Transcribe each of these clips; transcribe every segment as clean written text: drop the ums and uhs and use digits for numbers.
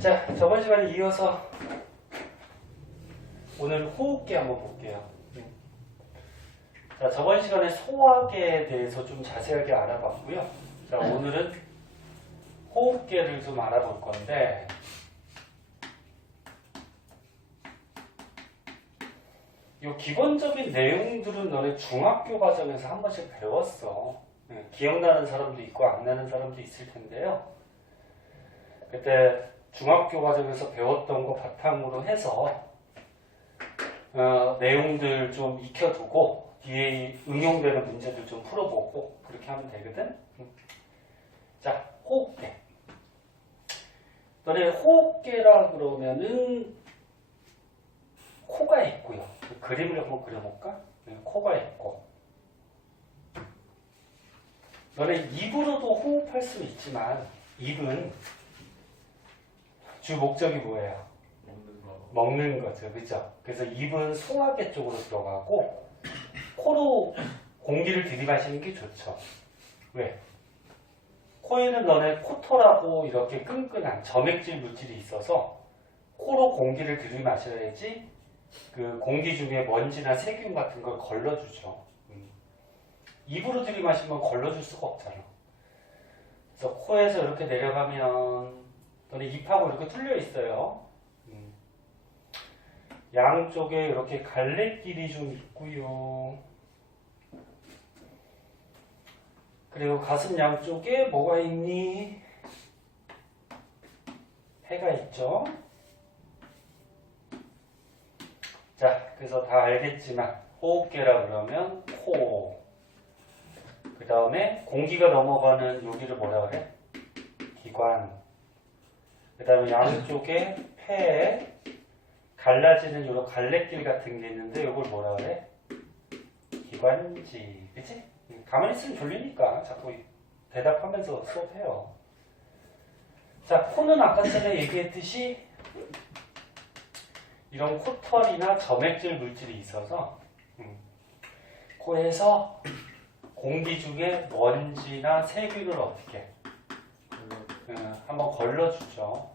자, 저번 시간에 이어서 오늘 호흡기 한번 볼게요. 자, 저번 시간에 소화계에 대해서 좀 자세하게 알아봤고요. 자, 오늘은 호흡계를 좀 알아볼 건데, 이 기본적인 내용들은 너네 중학교 과정에서 한 번씩 배웠어. 기억나는 사람도 있고 안 나는 사람도 있을 텐데요. 그때 중학교 과정에서 배웠던 거 바탕으로 해서 내용들 좀 익혀두고 뒤에 응용되는 문제들 좀 풀어보고 그렇게 하면 되거든. 자, 호흡계. 너네 호흡계라 그러면은 코가 있고요. 그림을 한번 그려볼까? 코가 있고. 너네 입으로도 호흡할 수 있지만 입은 주 목적이 뭐예요? 먹는 거죠. 그죠? 그래서 입은 소화계 쪽으로 들어가고 코로 공기를 들이마시는 게 좋죠. 왜? 코에는 너네 코털하고 이렇게 끈끈한 점액질 물질이 있어서 코로 공기를 들이마셔야지 그 공기 중에 먼지나 세균 같은 걸 걸러주죠. 입으로 들이마시면 걸러줄 수가 없잖아. 그래서 코에서 이렇게 내려가면 너네 입하고 이렇게 뚫려 있어요. 양쪽에 이렇게 갈래길이 좀 있고요. 그리고 가슴 양쪽에 뭐가 있니? 폐가 있죠. 자, 그래서 다 알겠지만 호흡계라 그러면 코, 그 다음에 공기가 넘어가는 여기를 뭐라 그래? 기관, 그 다음에 양쪽에 폐에 갈라지는 이런 갈래길 같은 게 있는데 이걸 뭐라 그래? 기관지, 그치? 가만히 있으면 졸리니까 자꾸 대답하면서 수업해요. 자, 코는 아까 전에 얘기했듯이 이런 코털이나 점액질 물질이 있어서 코에서 공기 중에 먼지나 세균을 어떻게 한번 걸러주죠.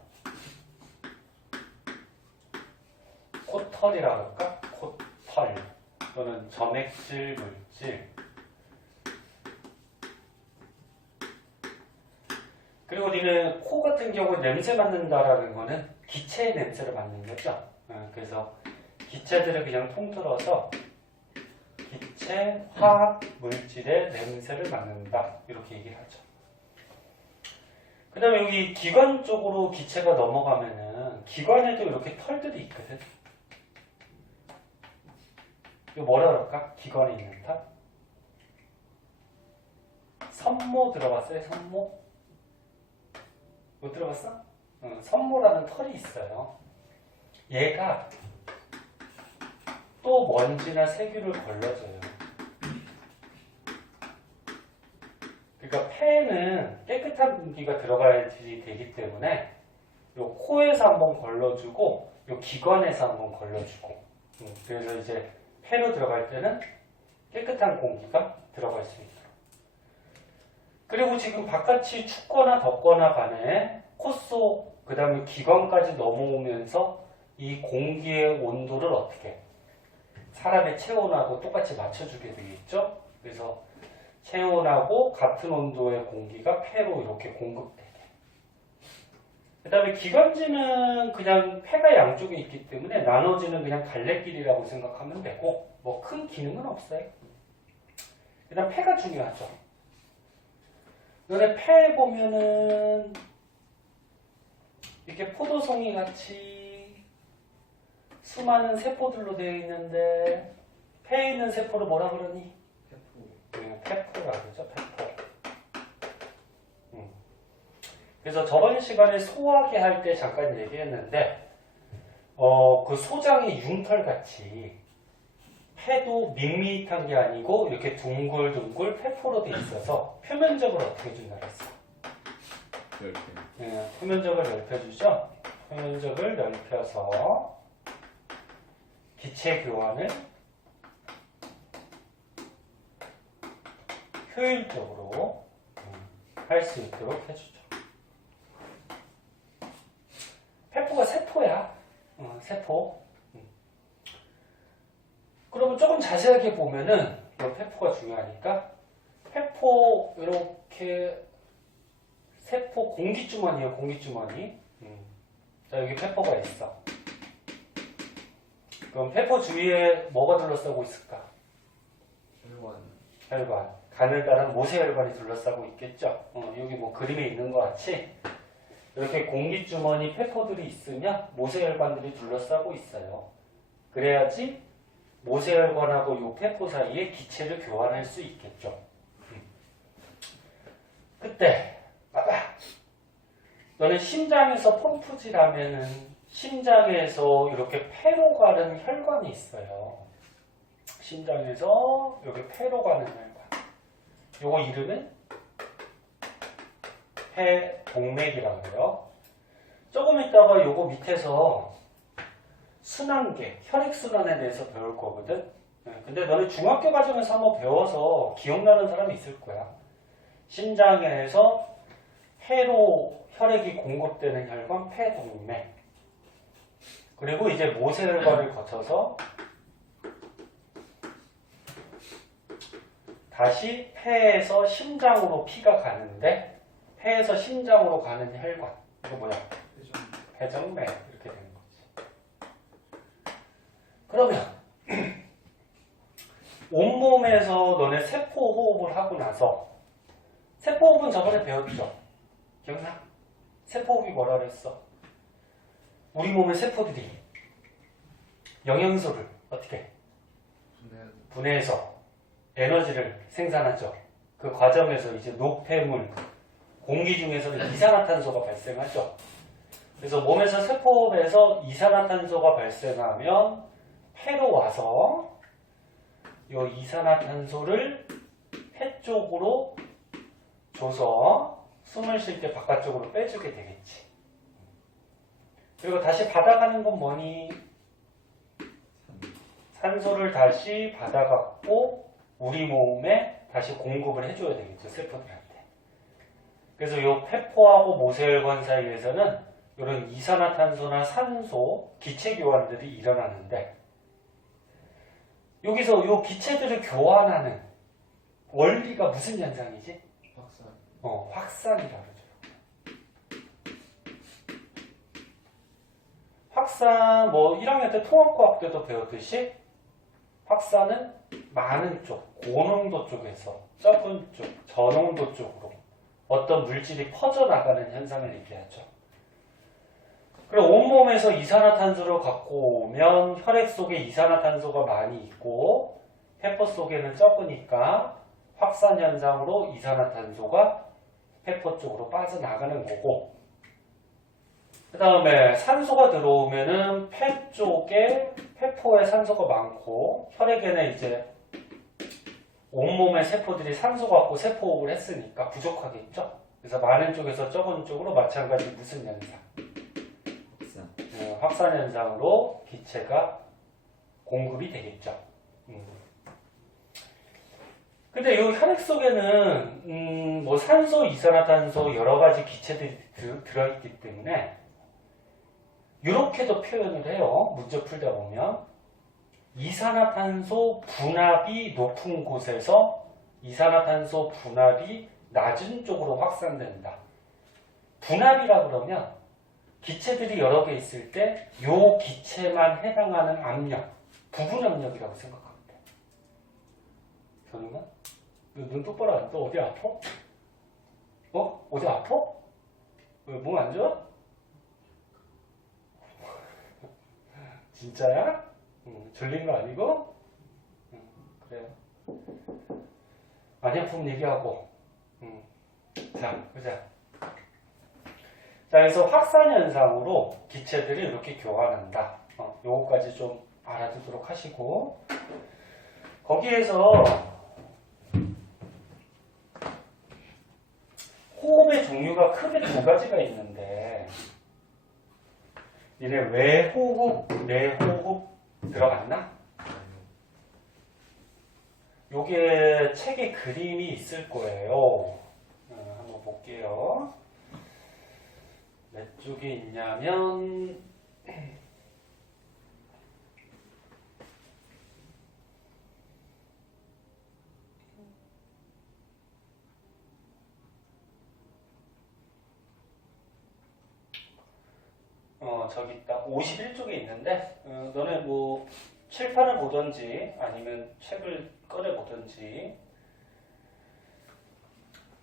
코털이라 그럴까? 코털 또는 점액질 물질. 그리고 니네 코 같은 경우에 냄새 맡는다라는 거는 기체의 냄새를 맡는 거죠. 그래서 기체들을 그냥 통틀어서 기체 화학 물질의 냄새를 맡는다 이렇게 얘기를 하죠. 그 다음에 여기 기관 쪽으로 기체가 넘어가면은 기관에도 이렇게 털들이 있거든. 이거 뭐라 그럴까? 기관에 있는 털? 섬모 들어봤어요? 섬모? 못 들어봤어? 섬모라는 털이 있어요. 얘가 또 먼지나 세균을 걸러줘요. 그러니까 폐에는 깨끗한 공기가 들어가야지 되기 때문에 요 코에서 한번 걸러주고 요 기관에서 한번 걸러주고 그래서 이제 폐로 들어갈 때는 깨끗한 공기가 들어갈 수 있도록. 그리고 지금 바깥이 춥거나 덥거나 간에 코 속, 그 다음에 기관까지 넘어오면서 이 공기의 온도를 어떻게 사람의 체온하고 똑같이 맞춰주게 되겠죠. 그래서 체온하고 같은 온도의 공기가 폐로 이렇게 공급되게. 그 다음에 기관지는 그냥 폐가 양쪽에 있기 때문에 나눠지는 그냥 갈래길이라고 생각하면 되고 뭐 큰 기능은 없어요. 그 다음 폐가 중요하죠. 너네 폐에 보면은 이렇게 포도송이 같이 수많은 세포들로 되어 있는데 폐에 있는 세포를 뭐라 그러니? 페포라고 그러죠. 페포. 그래서 저번 시간에 소화기 할 때 잠깐 얘기했는데 그 소장이 융털 같이 폐도 밋밋한 게 아니고 이렇게 둥글둥글 페포로 돼 있어서 표면적으로 어떻게 해준다 그랬어? 표면적을 넓혀주죠. 표면적을 넓혀서 기체 교환을 효율적으로 할 수 있도록 해주죠. 세포야. 세포. 그러면 조금 자세하게 보면은 이 페포가 중요하니까 페포 이렇게 세포 공기주머니에요. 공기주머니. 자, 여기 페포가 있어. 그럼 페포 주위에 뭐가 둘러싸고 있을까? 혈관. 간을 따른 모세혈관이 둘러싸고 있겠죠. 여기 뭐 그림에 있는 것 같이 이렇게 공기주머니 페포들이 있으면 모세혈관들이 둘러싸고 있어요. 그래야지 모세혈관하고 이 페포 사이에 기체를 교환할 수 있겠죠. 그때 봐봐. 너는 심장에서 펌프질하면은 심장에서 이렇게 폐로 가는 혈관이 있어요. 심장에서 여기 폐로 가는 혈관. 요거 이름은 폐동맥이라고 해요. 조금 있다가 요거 밑에서 순환계, 혈액순환에 대해서 배울 거거든. 근데 너네 중학교 과정에서 한번 배워서 기억나는 사람이 있을 거야. 심장에서 폐로 혈액이 공급되는 혈관, 폐동맥. 그리고 이제 모세혈관을 거쳐서 다시 폐에서 심장으로 피가 가는데 폐에서 심장으로 가는 혈관. 이거 뭐야? 회전맥. 이렇게 되는 거지. 그러면 온몸에서 너네 세포 호흡을 하고 나서 세포 호흡은 저번에 배웠죠? 기억나? 세포 호흡이 뭐라 그랬어? 우리 몸의 세포들이 영양소를 어떻게 분해해서 에너지를 생산하죠. 그 과정에서 이제 노폐물, 공기 중에서는 이산화탄소가 발생하죠. 그래서 몸에서 세포에서 이산화탄소가 발생하면 폐로 와서 이 이산화탄소를 폐 쪽으로 줘서 숨을 쉴 때 바깥쪽으로 빼주게 되겠지. 그리고 다시 받아가는 건 뭐니? 산소를 다시 받아갖고 우리 몸에 다시 공급을 해줘야 되겠죠. 세포들한테. 그래서 이 페포하고 모세혈관 사이에서는 이런 이산화탄소나 산소, 기체 교환들이 일어나는데 여기서 이 기체들을 교환하는 원리가 무슨 현상이지? 확산이라고 그러죠. 확산, 뭐 1학년 때 통합과학 때도 배웠듯이 확산은 많은 쪽, 고농도 쪽에서 적은 쪽, 저농도 쪽으로 어떤 물질이 퍼져나가는 현상을 얘기하죠. 그리고 온몸에서 이산화탄소를 갖고 오면 혈액 속에 이산화탄소가 많이 있고 페포 속에는 적으니까 확산 현상으로 이산화탄소가 페포 쪽으로 빠져나가는 거고, 그 다음에 산소가 들어오면은 폐 쪽에 페포에 산소가 많고 혈액에는 이제 온몸의 세포들이 산소 갖고 세포호흡을 했으니까 부족하겠죠. 그래서 많은 쪽에서 적은 쪽으로 마찬가지 무슨 현상? 확산 현상으로 기체가 공급이 되겠죠. 근데 이 혈액 속에는 뭐 산소, 이산화탄소 여러 가지 기체들이 들어있기 때문에 이렇게도 표현을 해요. 문제 풀다 보면 이산화탄소 분압이 높은 곳에서 이산화탄소 분압이 낮은 쪽으로 확산된다. 분압이라 그러면 기체들이 여러 개 있을 때 요 기체만 해당하는 압력, 부분 압력이라고 생각하면 돼. 저는가? 눈 똑바로 안 떠. 어디 아파? 어디 아파? 왜 몸 안 좋아? 진짜야? 졸린 거 아니고? 그래요. 많이 아프면 얘기하고. 자, 보자. 자, 그래서 확산 현상으로 기체들이 이렇게 교환한다. 요거까지 좀 알아두도록 하시고, 거기에서 호흡의 종류가 크게 두 가지가 있는데, 니네 외호흡, 내호흡 들어갔나? 요게 책에 그림이 있을 거예요. 한번 볼게요. 몇 쪽에 있냐면 저기 있다. 51쪽에 있는데, 너네 뭐, 칠판을 보던지, 아니면 책을 꺼내보던지.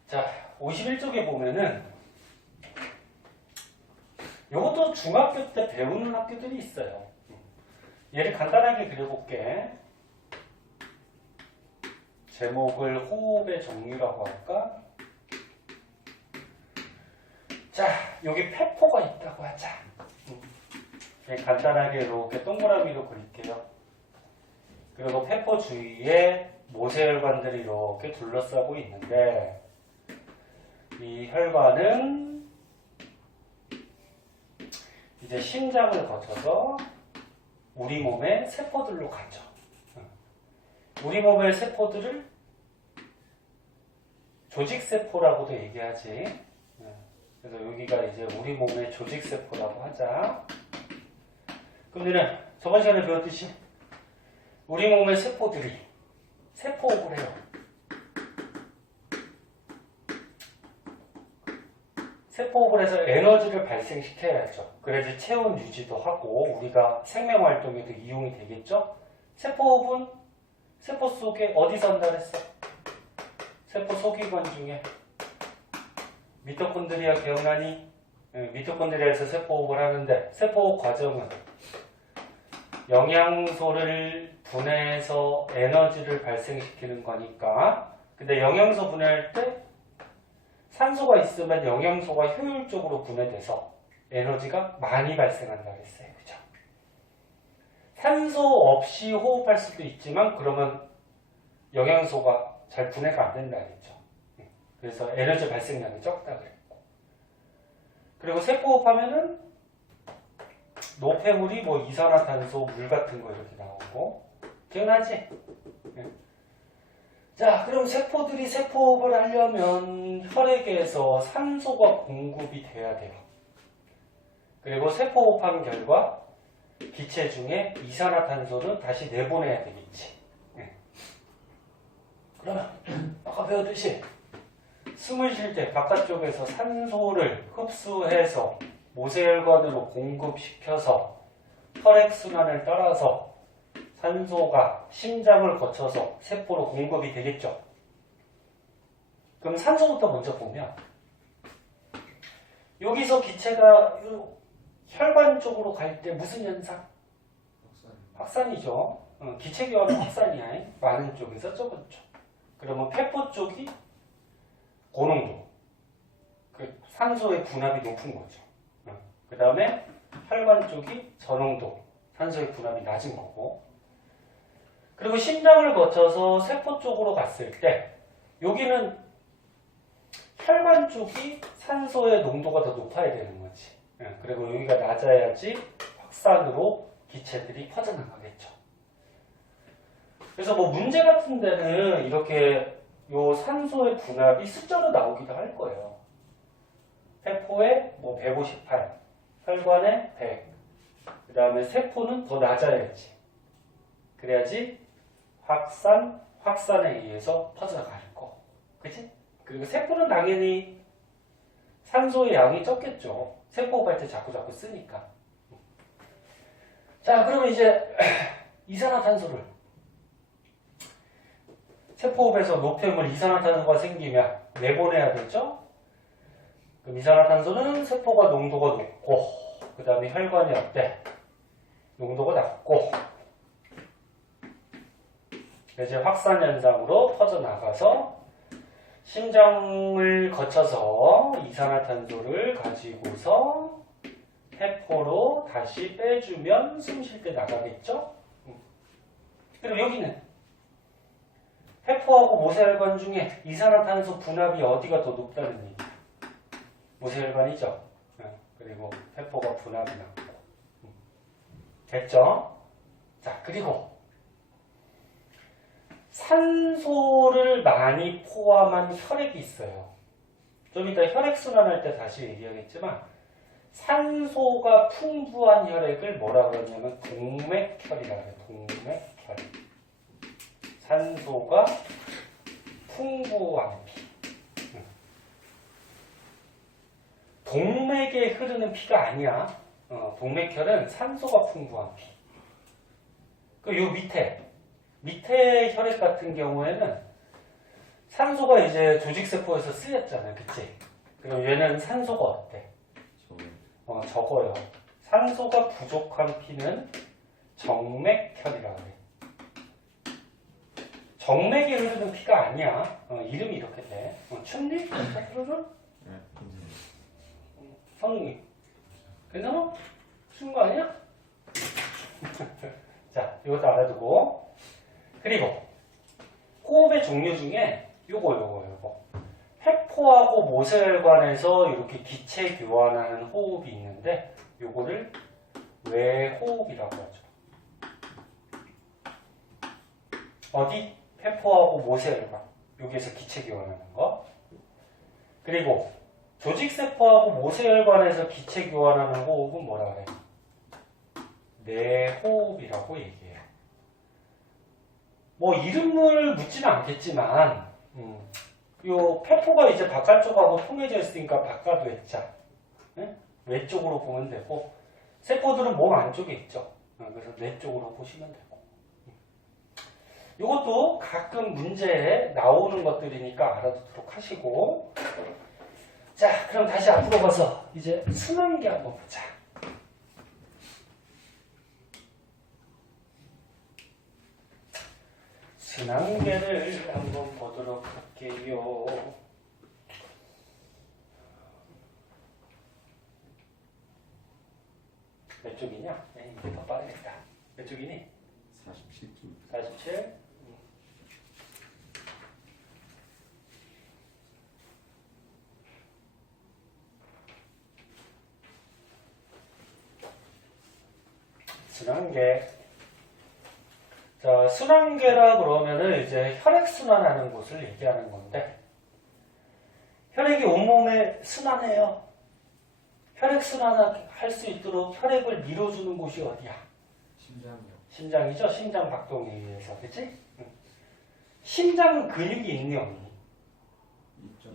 자, 51쪽에 보면은, 요것도 중학교 때 배우는 학교들이 있어요. 얘를 간단하게 그려볼게. 제목을 호흡의 종류라고 할까? 자, 여기 페포가 있다고 하자. 간단하게 이렇게 동그라미로 그릴게요. 그리고 페포 주위에 모세혈관들이 이렇게 둘러싸고 있는데, 이 혈관은 이제 심장을 거쳐서 우리 몸의 세포들로 가죠. 우리 몸의 세포들을 조직세포라고도 얘기하지. 그래서 여기가 이제 우리 몸의 조직세포라고 하자. 그럼 우리는 저번 시간에 배웠듯이 우리 몸의 세포들이 세포호흡을 해요. 세포호흡을 해서 에너지를 발생시켜야죠. 그래야지 체온 유지도 하고 우리가 생명활동에도 이용이 되겠죠. 세포호흡은 세포 속에 어디서 한다 그랬어? 세포 소기관 중에 미토콘드리아 기억나니? 미토콘드리아에서 세포호흡을 하는데 세포호흡 과정은 영양소를 분해해서 에너지를 발생시키는 거니까. 근데 영양소 분해할 때 산소가 있으면 영양소가 효율적으로 분해돼서 에너지가 많이 발생한다 그랬어요. 그죠? 산소 없이 호흡할 수도 있지만 그러면 영양소가 잘 분해가 안 된다 그랬죠. 그래서 에너지 발생량이 적다 그랬고. 그리고 세포호흡하면은 노폐물이 뭐 이산화탄소, 물 같은 거 이렇게 나오고. 기억나지? 자, 그럼 세포들이 세포호흡을 하려면 혈액에서 산소가 공급이 돼야 돼요. 그리고 세포호흡한 결과 기체 중에 이산화탄소는 다시 내보내야 되겠지. 그러면 아까 배웠듯이 숨을 쉴 때 바깥쪽에서 산소를 흡수해서 모세혈관으로 공급시켜서 혈액순환을 따라서 산소가 심장을 거쳐서 세포로 공급이 되겠죠. 그럼 산소부터 먼저 보면 여기서 기체가 혈관 쪽으로 갈 때 무슨 현상? 확산이죠. 기체교환은 확산이야. 많은 쪽에서 적은 쪽. 그러면 페포 쪽이 고농도. 그 산소의 분압이 높은 거죠. 그 다음에 혈관 쪽이 저농도. 산소의 분압이 낮은 거고. 그리고 심장을 거쳐서 세포 쪽으로 갔을 때 여기는 혈관 쪽이 산소의 농도가 더 높아야 되는 거지. 그리고 여기가 낮아야지 확산으로 기체들이 퍼져나가겠죠. 그래서 뭐 문제 같은 데는 이렇게 요 산소의 분압이 숫자로 나오기도 할 거예요. 세포에 뭐 158, 혈관에 100, 그 다음에 세포는 더 낮아야지. 그래야지 확산에 의해서 퍼져나갈 거. 그치? 그리고 세포는 당연히 산소의 양이 적겠죠. 세포호흡할 때 자꾸 쓰니까. 자, 그러면 이제 이산화탄소를 세포호흡에서 노폐물 이산화탄소가 생기면 내보내야 되죠? 그럼 이산화탄소는 세포가 농도가 높고 그 다음에 혈관이 어때? 농도가 낮고 이제 확산 현상으로 퍼져나가서 심장을 거쳐서 이산화탄소를 가지고서 세포로 다시 빼주면 숨 쉴 때 나가겠죠? 그리고 여기는 세포하고 모세혈관 중에 이산화탄소 분압이 어디가 더 높다는 얘기? 모세혈관이죠. 그리고 세포가 분압이 낮고. 됐죠? 자, 그리고 산소를 많이 포함한 혈액이 있어요. 좀 이따 혈액순환할 때 다시 얘기하겠지만 산소가 풍부한 혈액을 뭐라 그러냐면 동맥혈이라 해요. 동맥혈. 산소가 풍부한 피. 동맥에 흐르는 피가 아니야. 동맥혈은 산소가 풍부한 피. 요 밑에 혈액 같은 경우에는 산소가 이제 조직세포에서 쓰였잖아요. 그치? 그럼 얘는 산소가 어때? 적어요. 산소가 부족한 피는 정맥혈이라고 해. 정맥이 흐르는 피가 아니야. 이름이 이렇게 돼. 춘리? 성웅이. 괜찮아? 쉬운 거 아니야? 자, 이것도 알아두고. 그리고 호흡의 종류 중에 요거. 회포하고 모세혈관에서 이렇게 기체 교환하는 호흡이 있는데 요거를 외호흡이라고 하죠. 어디? 회포하고 모세혈관. 여기에서 기체 교환하는 거. 그리고 조직세포하고 모세혈관에서 기체 교환하는 호흡은 뭐라 그래? 내호흡이라고 얘기해요. 뭐 이름을 묻지는 않겠지만 요 폐포가 이제 바깥쪽하고 통해져 있으니까 바깥 외자 외쪽으로 보면 되고 세포들은 몸 안쪽에 있죠. 그래서 뇌 쪽으로 보시면 되고 이것도 가끔 문제에 나오는 것들이니까 알아두도록 하시고 자 그럼 다시 앞으로 가서 이제 순환계 한번 보자. 순환계를 한번 보도록 할게요. 몇 쪽이냐? 이게 더 빠르겠다. 몇 쪽이니? 47쪽. 47. 순환계. 자, 순환계라 그러면은 이제 혈액순환하는 곳을 얘기하는 건데, 혈액이 온몸에 순환해요. 혈액순환할 수 있도록 혈액을 밀어주는 곳이 어디야? 심장이요. 심장이죠? 심장 박동에 의해서. 그치? 심장은 근육이 있니, 없니? 있죠.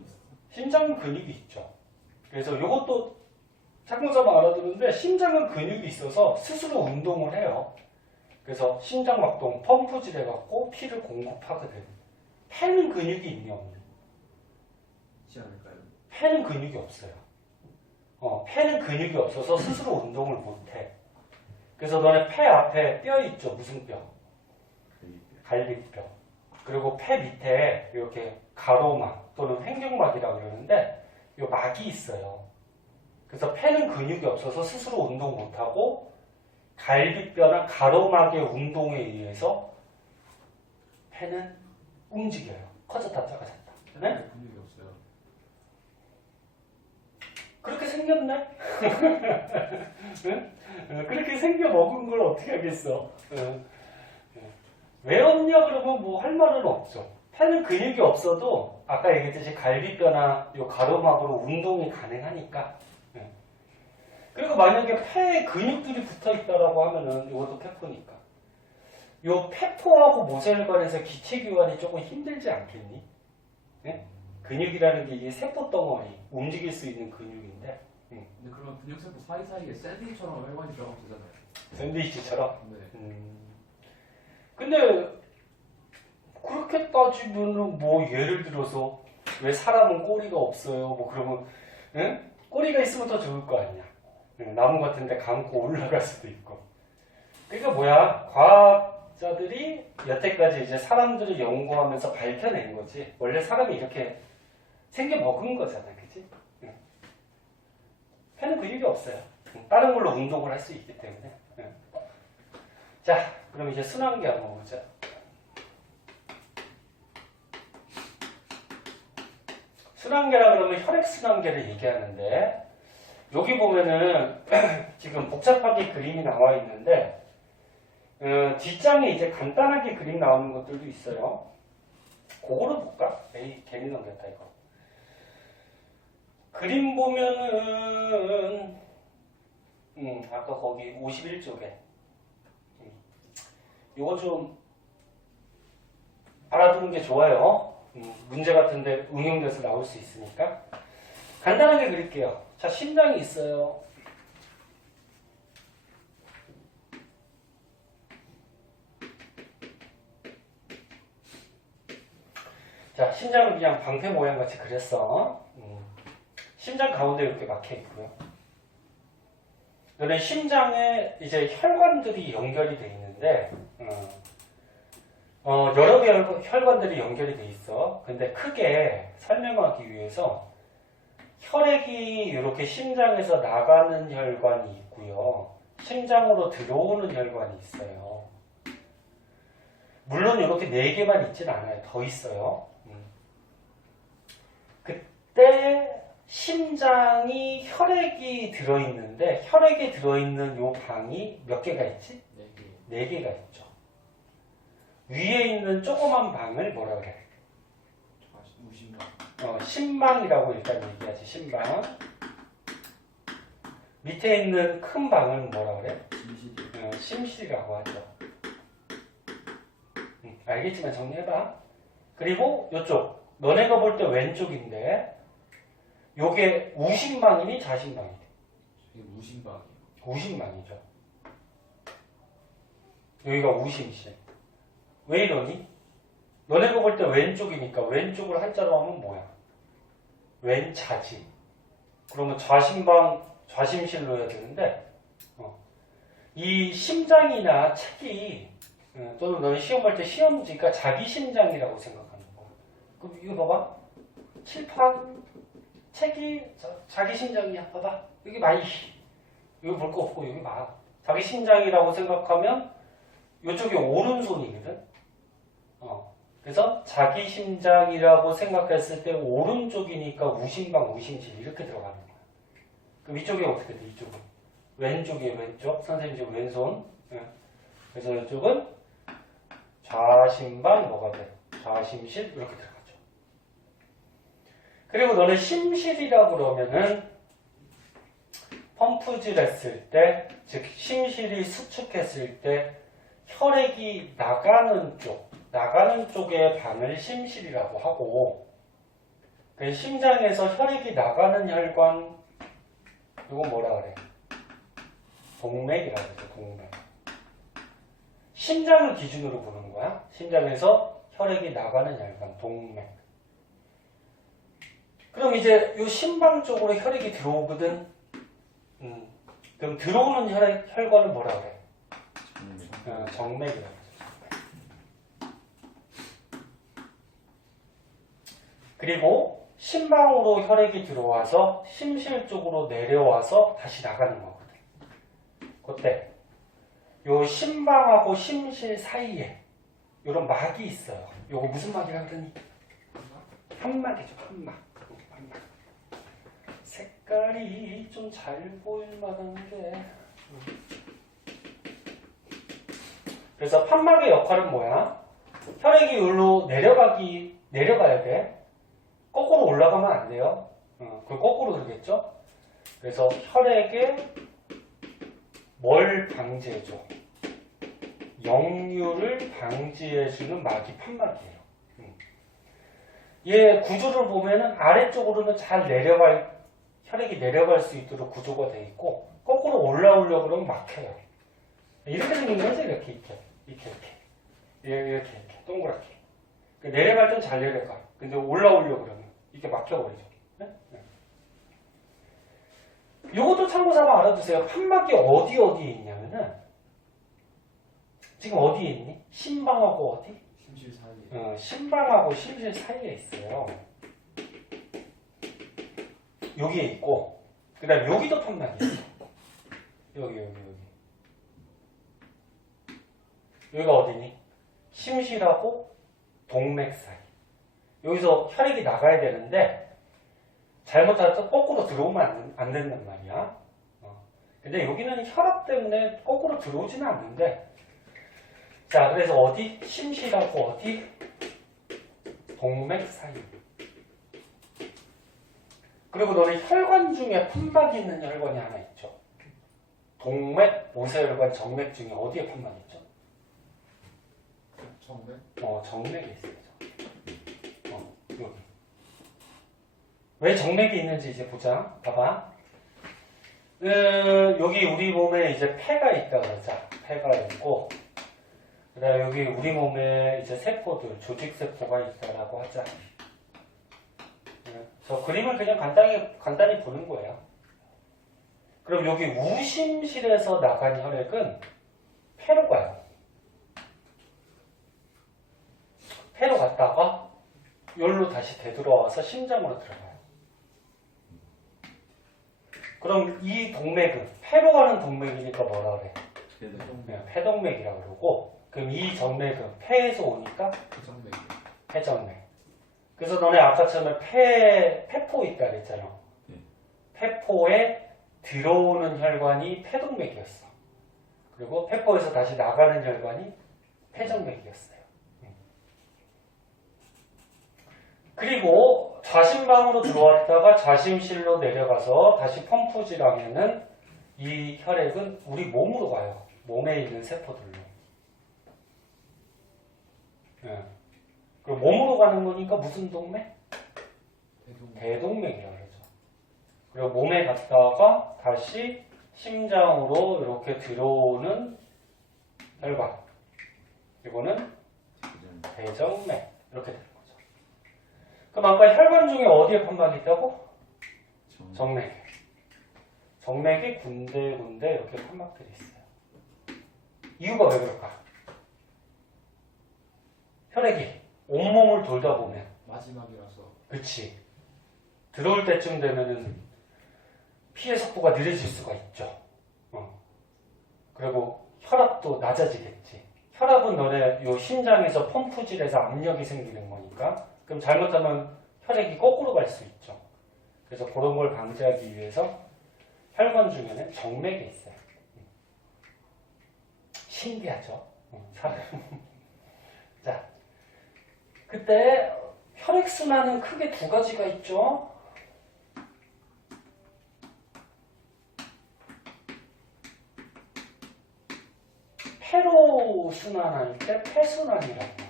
심장은 근육이 있죠. 그래서 이것도 착용자만 알아두는데, 심장은 근육이 있어서 스스로 운동을 해요. 그래서 심장박동 펌프질 해갖고 피를 공급하거든. 폐는 근육이 있니 없니? 있지 않을까요? 폐는 근육이 없어요. 폐는 근육이 없어서 스스로 운동을 못해. 그래서 너네 폐 앞에 뼈 있죠? 무슨 뼈? 갈비뼈. 그리고 폐 밑에 이렇게 가로막 또는 횡격막이라고 그러는데 이 막이 있어요. 그래서 폐는 근육이 없어서 스스로 운동 못하고 갈비뼈나 가로막의 운동에 의해서 폐는 움직여요. 커졌다 작아졌다. 네? 근육이 없어요. 그렇게 생겼네? 응? 그렇게 생겨 먹은 걸 어떻게 하겠어? 왜 없냐 그러면 뭐 할 말은 없죠. 폐는 근육이 없어도 아까 얘기했듯이 갈비뼈나 요 가로막으로 운동이 가능하니까. 그리고 만약에 폐에 근육들이 붙어 있다라고 하면은 이것도 폐포니까. 요 폐포하고 모세혈관에서 기체 교환이 조금 힘들지 않겠니? 네? 근육이라는 게 이게 세포 덩어리, 움직일 수 있는 근육인데. 근데 그러면 근육세포 사이사이에 샌드위치처럼 혈관이 들어가면 되잖아요. 샌드위치처럼? 네. 근데 그렇게 따지면은 뭐 예를 들어서 왜 사람은 꼬리가 없어요? 뭐 그러면 응? 꼬리가 있으면 더 좋을 거 아니야. 나무 같은 데 감고 올라갈 수도 있고. 그러니까 뭐야? 과학자들이 여태까지 이제 사람들을 연구하면서 밝혀낸 거지. 원래 사람이 이렇게 생겨 먹은 거잖아. 그치? 폐는 근육이 없어요. 다른 걸로 운동을 할 수 있기 때문에. 자, 그럼 이제 순환계 한번 보자. 순환계라 그러면 혈액순환계를 얘기하는데 여기 보면은 지금 복잡하게 그림이 나와 있는데 뒷장에 이제 간단하게 그림 나오는 것들도 있어요. 그거를 볼까? 에이 괜히 넘겼다 이거. 그림 보면은 아까 거기 51쪽에 이거 좀 알아두는 게 좋아요. 문제 같은데 응용돼서 나올 수 있으니까 간단하게 그릴게요. 자, 심장이 있어요. 자, 심장을 그냥 방패 모양 같이 그렸어. 심장 가운데 이렇게 막혀 있고요. 너네 심장에 이제 혈관들이 연결이 돼 있는데, 여러 개의 혈관들이 연결이 돼 있어. 근데 크게 설명하기 위해서 혈액이 이렇게 심장에서 나가는 혈관이 있고요. 심장으로 들어오는 혈관이 있어요. 물론 이렇게 4개만 있진 않아요. 더 있어요. 그때 심장이 혈액이 들어있는데 혈액이 들어있는 요 방이 몇 개가 있지? 4개가 있죠. 위에 있는 조그만 방을 뭐라 그래? 심방이라고 일단 얘기하지. 심방. 밑에 있는 큰 방은 뭐라 그래? 심실이라고 하죠. 알겠지만 정리해봐. 그리고 이쪽 너네가 볼 때 왼쪽인데 요게 우심방이니 좌심방이니? 우심방이요. 우심방이죠. 여기가 우심실. 왜 이러니? 너네가 볼 때 왼쪽이니까 왼쪽을 한자로 하면 뭐야? 왼차지. 그러면 좌심방, 좌심실로 해야 되는데 이 심장이나 책이 또는 너네 시험 볼 때 시험지가 자기 심장이라고 생각하는 거. 그럼 이거 봐봐. 칠판 책이 자기 심장이야. 봐봐. 여기 많이 여기 볼 거 없고 여기 막 자기 심장이라고 생각하면 이쪽이 오른손이거든. 그래서 자기 심장이라고 생각했을 때 오른쪽이니까 우심방, 우심실 이렇게 들어가는 거야. 그럼 이쪽이 어떻게 돼? 이쪽은 왼쪽이 왼쪽, 선생님 지금 왼손. 그래서 이쪽은 좌심방 뭐가 돼? 좌심실 이렇게 들어가죠. 그리고 너는 심실이라고 그러면은 펌프질 했을 때, 즉 심실이 수축했을 때 혈액이 나가는 쪽의 방을 심실이라고 하고, 그 심장에서 혈액이 나가는 혈관, 이거 뭐라 그래? 동맥이라고 하죠. 동맥. 심장을 기준으로 보는 거야. 심장에서 혈액이 나가는 혈관, 동맥. 그럼 이제 이 심방 쪽으로 혈액이 들어오거든. 그럼 들어오는 혈관을 뭐라 그래? 정맥이라고 하죠. 그리고 심방으로 혈액이 들어와서 심실 쪽으로 내려와서 다시 나가는 거거든. 그때 요 심방하고 심실 사이에 요런 막이 있어요. 요거 무슨 막이라 그러니? 판막이죠. 판막. 색깔이 좀 잘 보일 만한데. 그래서 판막의 역할은 뭐야? 혈액이 여기로 내려가야 돼. 거꾸로 올라가면 안 돼요. 그 거꾸로 되겠죠? 그래서 혈액에 뭘 방지해줘? 역류를 방지해주는 막이 판막이에요. 얘 구조를 보면은 아래쪽으로는 잘 혈액이 내려갈 수 있도록 구조가 돼 있고, 거꾸로 올라오려고 그러면 막혀요. 이렇게 생긴 거죠? 이렇게. 동그랗게. 내려갈 땐 잘 내려가. 근데 올라오려고 그러면 이렇게 막혀버리죠. 네? 요것도 참고삼아 알아두세요. 판막이 어디에 있냐면은, 지금 어디에 있니? 심방하고 어디? 심실 사이에. 심방하고 심실 사이에 있어요. 여기에 있고, 그 다음에 여기도 판막이 있어. 여기. 여기가 어디니? 심실하고 동맥 사이. 여기서 혈액이 나가야 되는데 잘못하다 거꾸로 들어오면 안 된단 말이야. 근데 여기는 혈압 때문에 거꾸로 들어오지는 않는데, 자, 그래서 어디? 심실하고 어디? 동맥 사이. 그리고 너는 혈관 중에 판막이 있는 혈관이 하나 있죠. 동맥, 모세혈관, 정맥 중에 어디에 판막이 있죠? 정맥? 정맥이 있어요. 여기. 왜 정맥이 있는지 이제 보자. 봐봐. 여기 우리 몸에 이제 폐가 있다 그러자. 폐가 있고, 그 다음에 여기 우리 몸에 이제 세포들, 조직세포가 있다라고 하자. 그래서 그림을 그냥 간단히 보는 거예요. 그럼 여기 우심실에서 나간 혈액은 폐로 가요. 폐로 갔다가 여기로 다시 되돌아와서 심장으로 들어가요. 그럼 이 동맥은 폐로 가는 동맥이니까 뭐라 그래? 그냥 폐동맥이라고 그러고, 그럼 이 정맥은 폐에서 오니까 부정맥. 폐정맥. 그래서 너네 아까 처음에 폐포 있다 그랬잖아. 네. 폐포에 들어오는 혈관이 폐동맥이었어. 그리고 폐포에서 다시 나가는 혈관이 폐정맥이었어요. 그리고 좌심방으로 들어왔다가 좌심실로 내려가서 다시 펌프질하면은 이 혈액은 우리 몸으로 가요. 몸에 있는 세포들로. 예. 그리고 몸으로 가는 거니까 무슨 동맥? 대동맥이라고 그러죠. 그리고 몸에 갔다가 다시 심장으로 이렇게 들어오는 혈관. 이거는 대정맥. 이렇게 되는 거죠. 그럼 아까 혈관 중에 어디에 판막이 있다고? 정맥. 정맥이 군데군데 이렇게 판막들이 있어요. 이유가 왜 그럴까? 혈액이 온몸을 돌다 보면, 마지막이라서. 그치. 들어올 때쯤 되면은 피의 속도가 느려질 수가 있죠. 그리고 혈압도 낮아지겠지. 혈압은 너네 요 심장에서 펌프질에서 압력이 생기는 거니까, 그럼 잘못하면 혈액이 거꾸로 갈 수 있죠. 그래서 그런 걸 방지하기 위해서 혈관 중에는 정맥이 있어요. 신기하죠? 사람. 자, 그때 혈액순환은 크게 두 가지가 있죠. 폐로 순환할 때 폐순환이라고.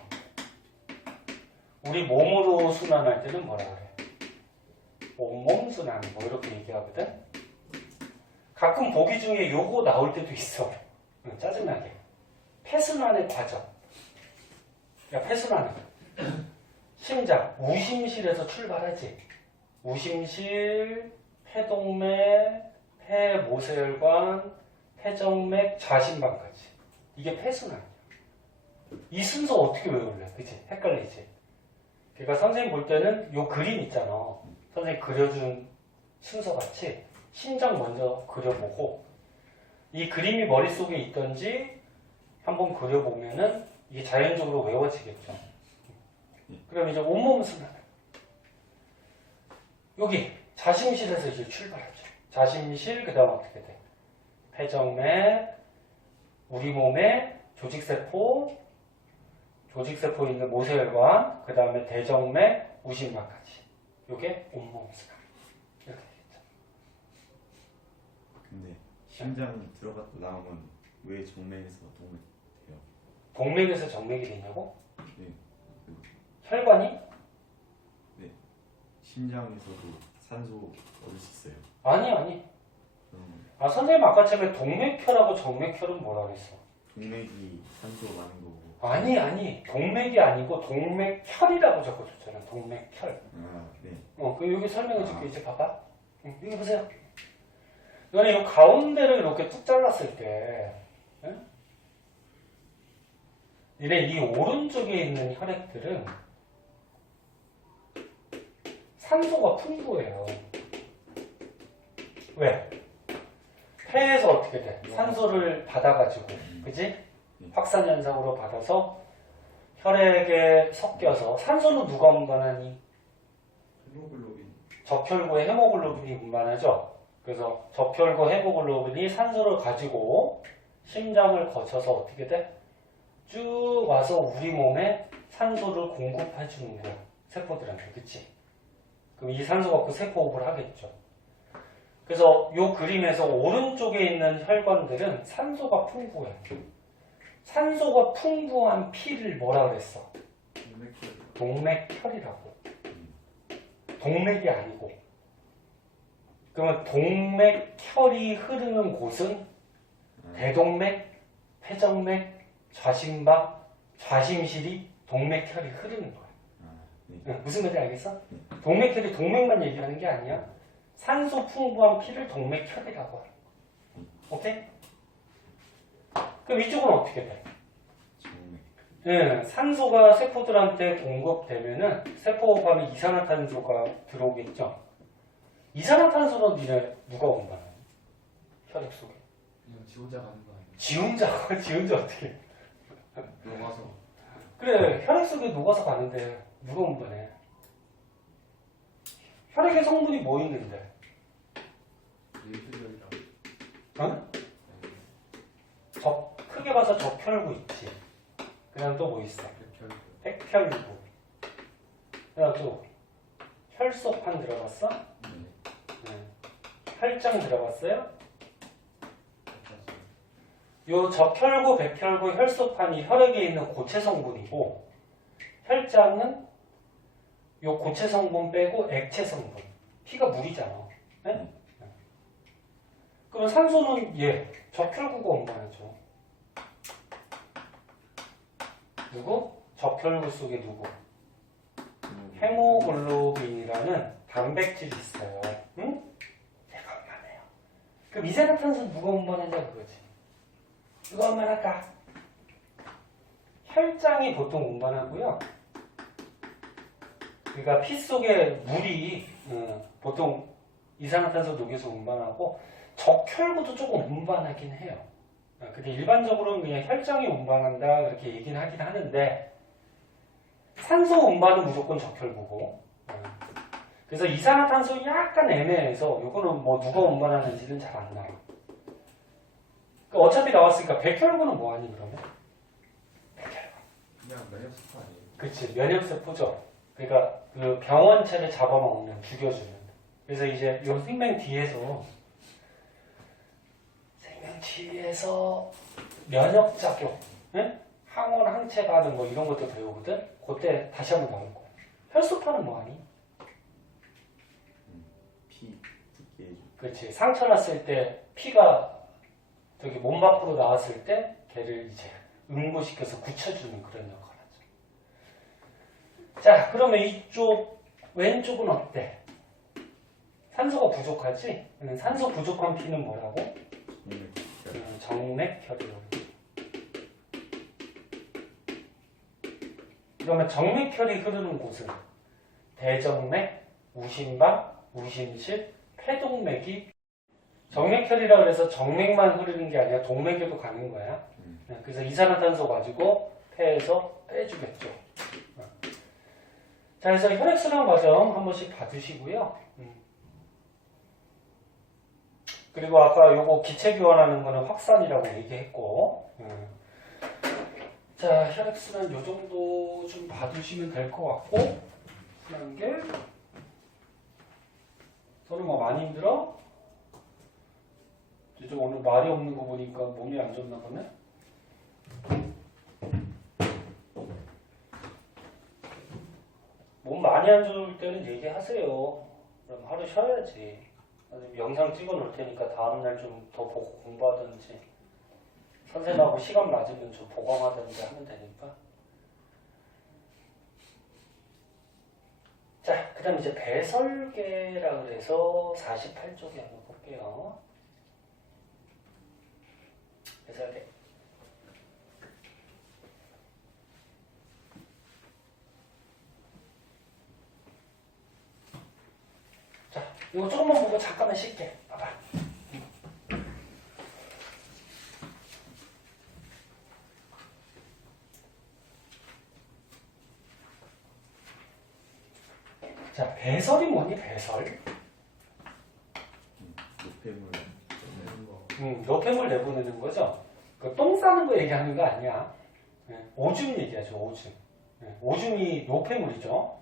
우리 몸으로 순환할 때는 뭐라 그래? 온몸 순환, 뭐 이렇게 얘기하거든. 가끔 보기 중에 요거 나올 때도 있어. 짜증나게. 폐순환의 과정. 야, 폐순환은 심장, 우심실에서 출발하지. 우심실, 폐동맥, 폐모세혈관, 폐정맥, 좌심방까지. 이게 폐순환이야. 이 순서 어떻게 외울래? 그치? 헷갈리지? 그러니까 선생님 볼 때는 요 그림 있잖아. 선생님 그려준 순서 같이 심장 먼저 그려보고, 이 그림이 머릿속에 있던지 한번 그려보면은 이게 자연적으로 외워지겠죠. 그럼 이제 온몸 순환. 여기 좌심실에서 이제 출발하죠. 좌심실, 그 다음 어떻게 돼? 폐정맥, 우리 몸의 조직세포 있는 모세혈관, 그 다음에 대정맥, 우심막까지. 이게 온몸 순환. 이렇게 되겠죠. 근데 심장이 들어갔다 나오면 왜 정맥에서 동맥 돼요? 동맥에서 정맥이 되냐고? 네. 혈관이? 심장에서도 산소 얻을 수 있어요. 아니. 그럼 아, 선생님 아까 처음에 동맥혈하고 정맥혈은 뭐라 그랬어? 동맥이 산소 많은 거고. 아니. 동맥이 아니고 동맥혈이라고 적어줬잖아. 동맥혈. 아, 네. 그럼 여기 설명해 줄게. 이제 봐봐. 여기 보세요. 너네 이 가운데를 이렇게 뚝 잘랐을 때, 니네 이 오른쪽에 있는 혈액들은 산소가 풍부해요. 왜? 폐에서 어떻게 돼? 산소를 받아가지고, 그지? 확산 현상으로 받아서 혈액에 섞여서, 산소는 누가 운반하니? 헤모글로빈. 적혈구의 헤모글로빈이 운반하죠. 그래서 적혈구 헤모글로빈이 산소를 가지고 심장을 거쳐서 어떻게 돼? 쭉 와서 우리 몸에 산소를 공급해 주는 거야. 세포들한테. 그치? 그럼 이 산소 갖고 세포호흡을 하겠죠. 그래서 이 그림에서 오른쪽에 있는 혈관들은 산소가 풍부해. 산소가 풍부한 피를 뭐라 그랬어? 동맥혈이라고. 동맥이 아니고. 그러면 동맥혈이 흐르는 곳은 대동맥, 폐정맥, 좌심방, 좌심실이 동맥혈이 흐르는 거야. 응, 무슨 말인지 알겠어? 동맥혈이 동맥만 얘기하는 게 아니야. 산소 풍부한 피를 동맥혈이라고 해. 오케이? 그럼 이쪽은 어떻게 돼? 정맥. 예, 산소가 세포들한테 공급되면은 세포 호흡하면 이산화탄소가 들어오겠죠. 이산화탄소는 니네 누가 운반해? 혈액 속에. 그냥 지 혼자 가는 거 아니에요? 지 혼자 어떻게 해? 녹아서. 그래, 혈액 속에 녹아서 가는데 누가 운반해? 혈액에 성분이 뭐 있는데? 예술이랑. 어? 크게 봐서 적혈구 있지. 그다음 또 뭐 있어? 백혈. 백혈구. 그다음 또 혈소판 들어봤어? 혈장 들어봤어요? 요 적혈구, 백혈구, 혈소판이 혈액에 있는 고체 성분이고 혈장은 요 고체 성분 빼고 액체 성분. 피가 물이잖아. 네? 그럼 산소는 적혈구가 운반하죠. 누구? 적혈구 속에 누구? 헤모글로빈이라는 단백질이 있어요. 응? 제가 운반해요. 그럼 이산화탄소는 누가 운반하냐 그거지. 누가 운반할까? 혈장이 보통 운반하고요. 그러니까 피 속에 물이 보통 이산화탄소 녹여서 운반하고 적혈구도 조금 운반하긴 해요. 근데 일반적으로는 그냥 혈장이 운반한다 그렇게 얘기는 하긴 하는데 산소 운반은 무조건 적혈구고 그래서 이산화탄소 약간 애매해서 이거는 뭐 누가 운반하는지는 잘 안 나와. 그러니까 어차피 나왔으니까 백혈구는 뭐하니 그러면? 백혈구. 그냥 면역세포 아니에요? 그치, 면역세포죠. 그러니까 그 병원체를 잡아먹는, 죽여주는. 그래서 이제 요 생명 뒤에서 면역작용, 응? 항원, 항체 반응 뭐 이런 것도 배우거든? 그때 다시 한번 나올 거야. 혈소판은 뭐하니? 피 듣게 해줘. 그치, 상처 났을 때 피가 저기 몸 밖으로 나왔을 때 걔를 이제 응고시켜서 굳혀주는 그런 역할을 하죠. 자, 그러면 이쪽 왼쪽은 어때? 산소가 부족하지? 산소 부족한 피는 뭐라고? 정맥혈이라고. 그러면 정맥혈이 흐르는 곳은 대정맥, 우심방, 우심실, 폐동맥이 정맥혈이라 그래서 정맥만 흐르는 게 아니라 동맥에도 가는 거야. 그래서 이산화탄소 가지고 폐에서 빼주겠죠. 자, 그래서 혈액순환 과정 한 번씩 봐두시고요. 그리고 아까 요거 기체 교환하는 거는 확산이라고 얘기했고, 자, 혈액순환 요 정도 좀 봐두시면 될 것 같고, 그런 게, 저는 뭐 많이 힘들어? 좀 오늘 말이 없는 거 보니까 몸이 안 좋나 보네? 몸 많이 안 좋을 때는 얘기하세요. 그럼 하루 쉬어야지. 영상 찍어 놓을 테니까 다음날 좀 더 보고 공부하든지 선생님하고 시간 맞으면 좀 보강하든지 하면 되니까. 자, 그 다음 이제 배설계라 그래서 48쪽에 한번 볼게요. 배설계. 자, 이거 조금만 보고 잠깐만 쉴게. 봐봐. 자, 배설이 뭐니, 배설? 노폐물. 노폐물 내보내는 거죠? 그 똥 싸는 거 얘기하는 거 아니야. 오줌 얘기하죠, 오줌. 오줌이 노폐물이죠.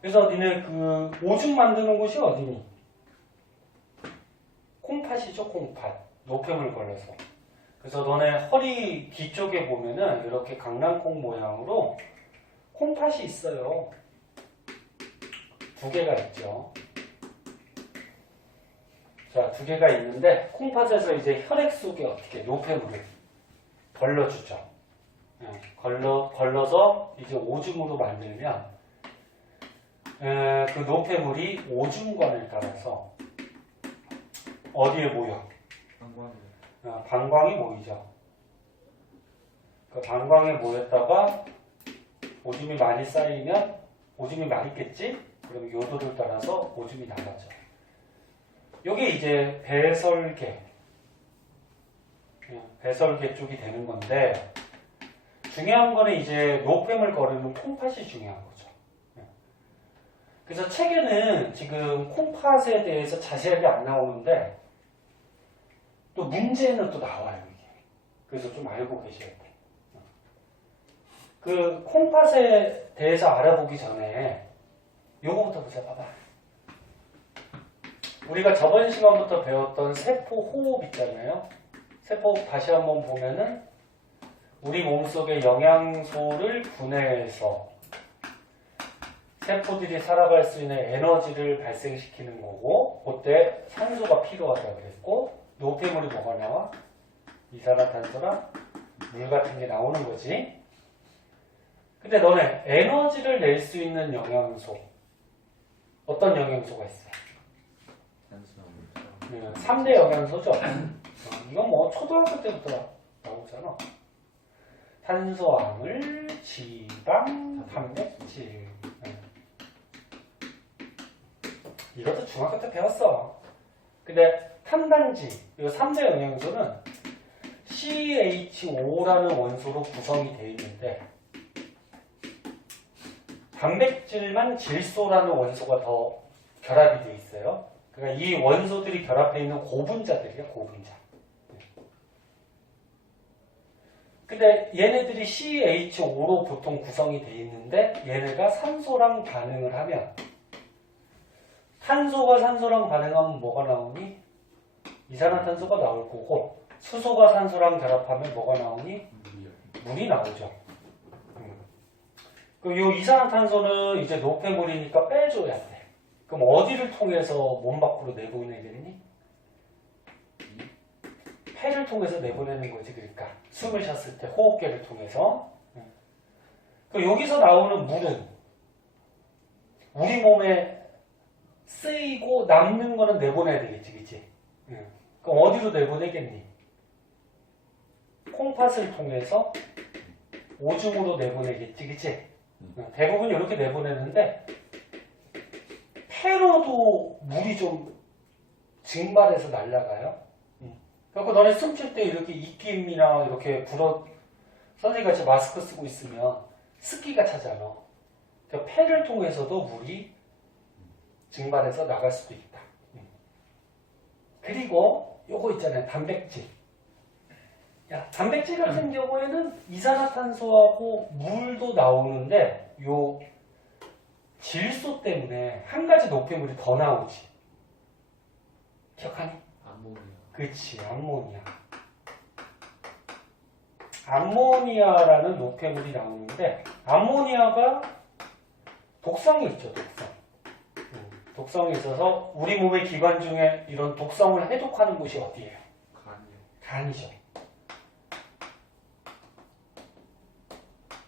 그래서 니네 그 오줌 만드는 곳이 어디니? 콩팥이죠, 콩팥. 노폐물 걸려서. 그래서 너네 허리 뒤쪽에 보면은 이렇게 강낭콩 모양으로 콩팥이 있어요. 두 개가 있죠. 자, 두 개가 있는데 콩팥에서 이제 혈액 속에 어떻게 노폐물을 걸러주죠. 걸러서 이제 오줌으로 만들면 그 노폐물이 오줌관을 따라서 어디에 모여? 방광이. 방광이 모이죠. 그 방광에 모였다가 오줌이 많이 쌓이면 오줌이 많이 있겠지? 그럼 요도를 따라서 오줌이 나가죠. 요게 이제 배설계 쪽이 되는 건데 중요한 거는 이제 노폐물 거르는 콩팥이 중요한 거죠. 그래서 책에는 지금 콩팥에 대해서 자세하게 안 나오는데 또 문제는 또 나와요, 이게. 그래서 좀 알고 계셔야 돼. 그 콩팥에 대해서 알아보기 전에 요거부터 보자. 봐봐. 우리가 저번 시간부터 배웠던 세포 호흡 있잖아요. 세포 호흡 다시 한번 보면은 우리 몸속에 영양소를 분해해서 세포들이 살아갈 수 있는 에너지를 발생시키는 거고, 그때 산소가 필요하다고 그랬고, 노폐물이 뭐가 나와? 이산화탄소랑 물 같은 게 나오는 거지. 근데 너네 에너지를 낼 수 있는 영양소 어떤 영양소가 있어? 탄수화물. 3대 영양소죠. 이건 뭐 초등학교 때부터 나오잖아. 탄수화물, 지방, 단백질. 이것도 중학교 때 배웠어. 근데 탄단지, 이 3대 영양소는 CHO라는 원소로 구성이 되어 있는데 단백질만 질소라는 원소가 더 결합이 되어 있어요. 그러니까 이 원소들이 결합해 있는 고분자들이야, 고분자. 근데 얘네들이 CHO로 보통 구성이 되어 있는데 얘네가 산소랑 반응을 하면 탄소가 산소랑 반응하면 뭐가 나오니? 이산화탄소가 나올 거고 수소가 산소랑 결합하면 뭐가 나오니? 물이 나오죠. 그럼 이 이산화탄소는 이제 노폐물이니까 빼줘야 돼. 그럼 어디를 통해서 몸 밖으로 내보내겠니? 폐를 통해서 내보내는 거지. 그러니까 숨을 쉬었을 때 호흡계를 통해서. 그럼 여기서 나오는 물은 우리 몸에 쓰이고 남는 거는 내보내야 되겠지, 그치? 그럼 어디로 내보내겠니? 콩팥을 통해서 오줌으로 내보내겠지, 그치? 대부분 이렇게 내보내는데 폐로도 물이 좀 증발해서 날아가요. 그래서 너네 숨 쉴 때 이렇게 입김이나 이렇게 선생님 같이 마스크 쓰고 있으면 습기가 차잖아. 그러니까 폐를 통해서도 물이 증발해서 나갈 수도 있다. 그리고 요거 있잖아요. 단백질. 단백질 같은 경우에는 이산화탄소하고 물도 나오는데 요 질소 때문에 한 가지 노폐물이 더 나오지. 기억하니? 암모니아. 그치, 암모니아. 암모니아라는 노폐물이 나오는데 암모니아가 독성이 있죠, 독성. 독성이 있어서 우리 몸의 기관 중에 이런 독성을 해독하는 곳이 어디예요? 간이요. 간이죠.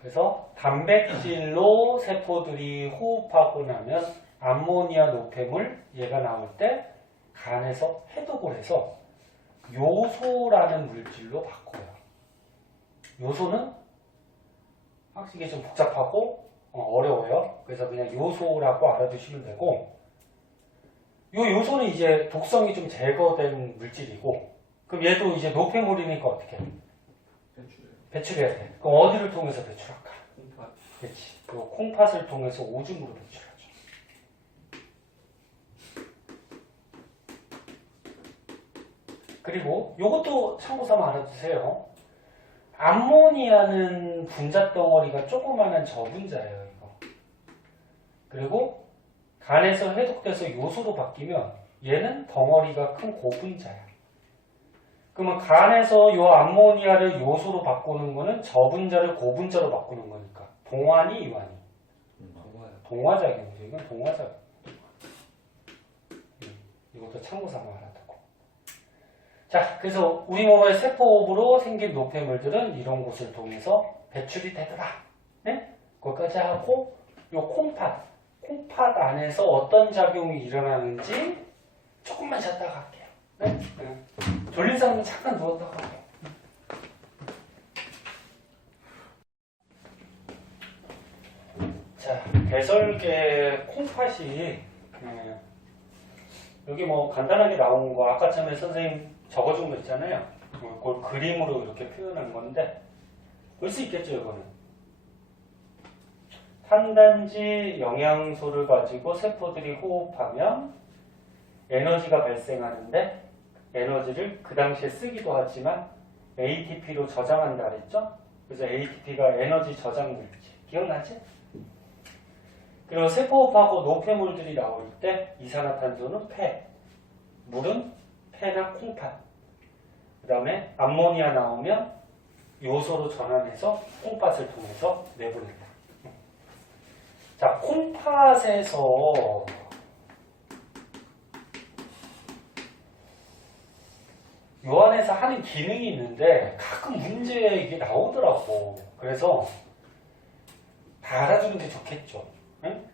그래서 단백질로 세포들이 호흡하고 나면 암모니아 노폐물 얘가 나올 때 간에서 해독을 해서 요소라는 물질로 바꿔요. 요소는 확실히 좀 복잡하고 어려워요. 그래서 그냥 요소라고 알아두시면 되고 요 요소는 이제 독성이 좀 제거된 물질이고 그럼 얘도 이제 노폐물이니까 어떻게 해? 배출해야 돼. 그럼 어디를 통해서 배출할까? 콩팥. 그렇지. 요 콩팥을 통해서 오줌으로 배출하죠. 그리고 요것도 참고삼아 알아두세요. 암모니아는 분자 덩어리가 조그마한 저분자예요. 이거. 그리고 간에서 해독돼서 요소로 바뀌면 얘는 덩어리가 큰 고분자야. 그러면 간에서 요 암모니아를 요소로 바꾸는 거는 저분자를 고분자로 바꾸는 거니까 동환이 이완이? 동화작용이죠. 이건 동화작용. 이것도 참고삼아 알아두고. 자, 그래서 우리 몸의 세포호흡으로 생긴 노폐물들은 이런 곳을 통해서 배출이 되더라. 네? 거기까지 하고 요 콩팥 안에서 어떤 작용이 일어나는지 조금만 쉬었다가 할게요. 네? 졸린 사람은 잠깐 누웠다가 할게요. 자, 대설계 콩팥이 여기 뭐 간단하게 나온 거 아까 전에 선생님 적어준 거 있잖아요. 그걸 그림으로 이렇게 표현한 건데 볼 수 있겠죠, 이거는. 한 단지 영양소를 가지고 세포들이 호흡하면 에너지가 발생하는데 에너지를 그 당시에 쓰기도 하지만 ATP로 저장한다 그랬죠? 그래서 ATP가 에너지 저장 물질. 기억나지? 그리고 세포호흡하고 노폐물들이 나올 때 이산화탄소는 폐, 물은 폐나 콩팥. 그 다음에 암모니아 나오면 요소로 전환해서 콩팥을 통해서 내보낸다. 자, 콩팥에서 요 안에서 하는 기능이 있는데 가끔 문제에 이게 나오더라고. 그래서 다 알아두는 게 좋겠죠. 응?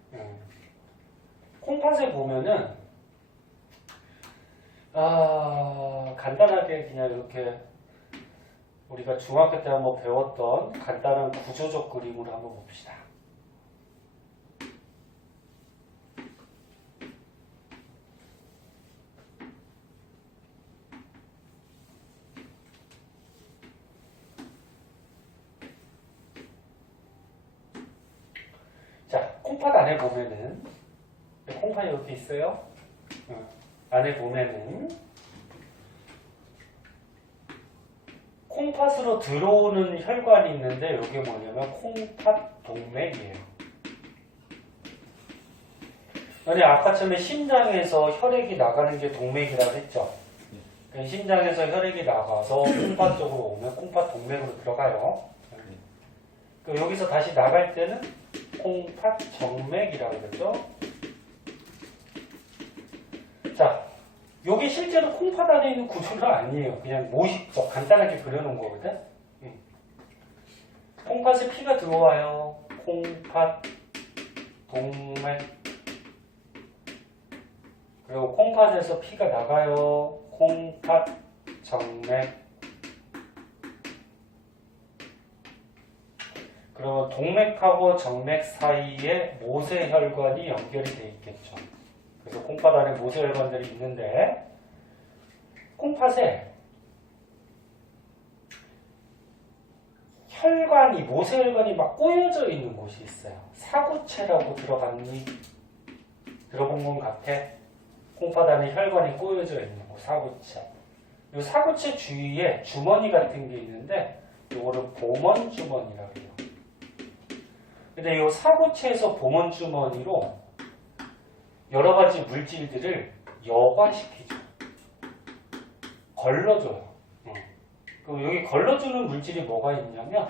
콩팥에 보면은 간단하게 그냥 이렇게 우리가 중학교 때 한번 배웠던 간단한 구조적 그림으로 한번 봅시다. 자, 콩팥 안에 보면은 콩팥이 이렇게 있어요. 안에 보면은 콩팥으로 들어오는 혈관이 있는데 이게 뭐냐면 콩팥 동맥이에요. 아니 아까 전에 심장에서 혈액이 나가는 게 동맥이라고 했죠. 심장에서 혈액이 나가서 콩팥 쪽으로 오면 콩팥 동맥으로 들어가요. 여기서 다시 나갈 때는 콩팥 정맥이라고 그러죠. 자, 여기 실제로 콩팥 안에 있는 구조는 아니에요. 그냥 모식적 간단하게 그려놓은 거거든. 콩팥에 피가 들어와요. 콩팥 동맥. 그리고 콩팥에서 피가 나가요. 콩팥 정맥. 그리고 동맥하고 정맥 사이에 모세혈관이 연결이 되어 있겠죠. 그래서 콩팥 안에 모세혈관들이 있는데 콩팥에 혈관이 모세혈관이 막 꼬여져 있는 곳이 있어요. 사구체라고 들어본 건 같아. 콩팥 안에 혈관이 꼬여져 있는 곳 사구체. 이 사구체 주위에 주머니 같은 게 있는데 이거를 보먼 주머니라고 해요. 근데 이 사구체에서 보먼 주머니로 여러 가지 물질들을 여과시키죠. 걸러줘요. 그럼 여기 걸러주는 물질이 뭐가 있냐면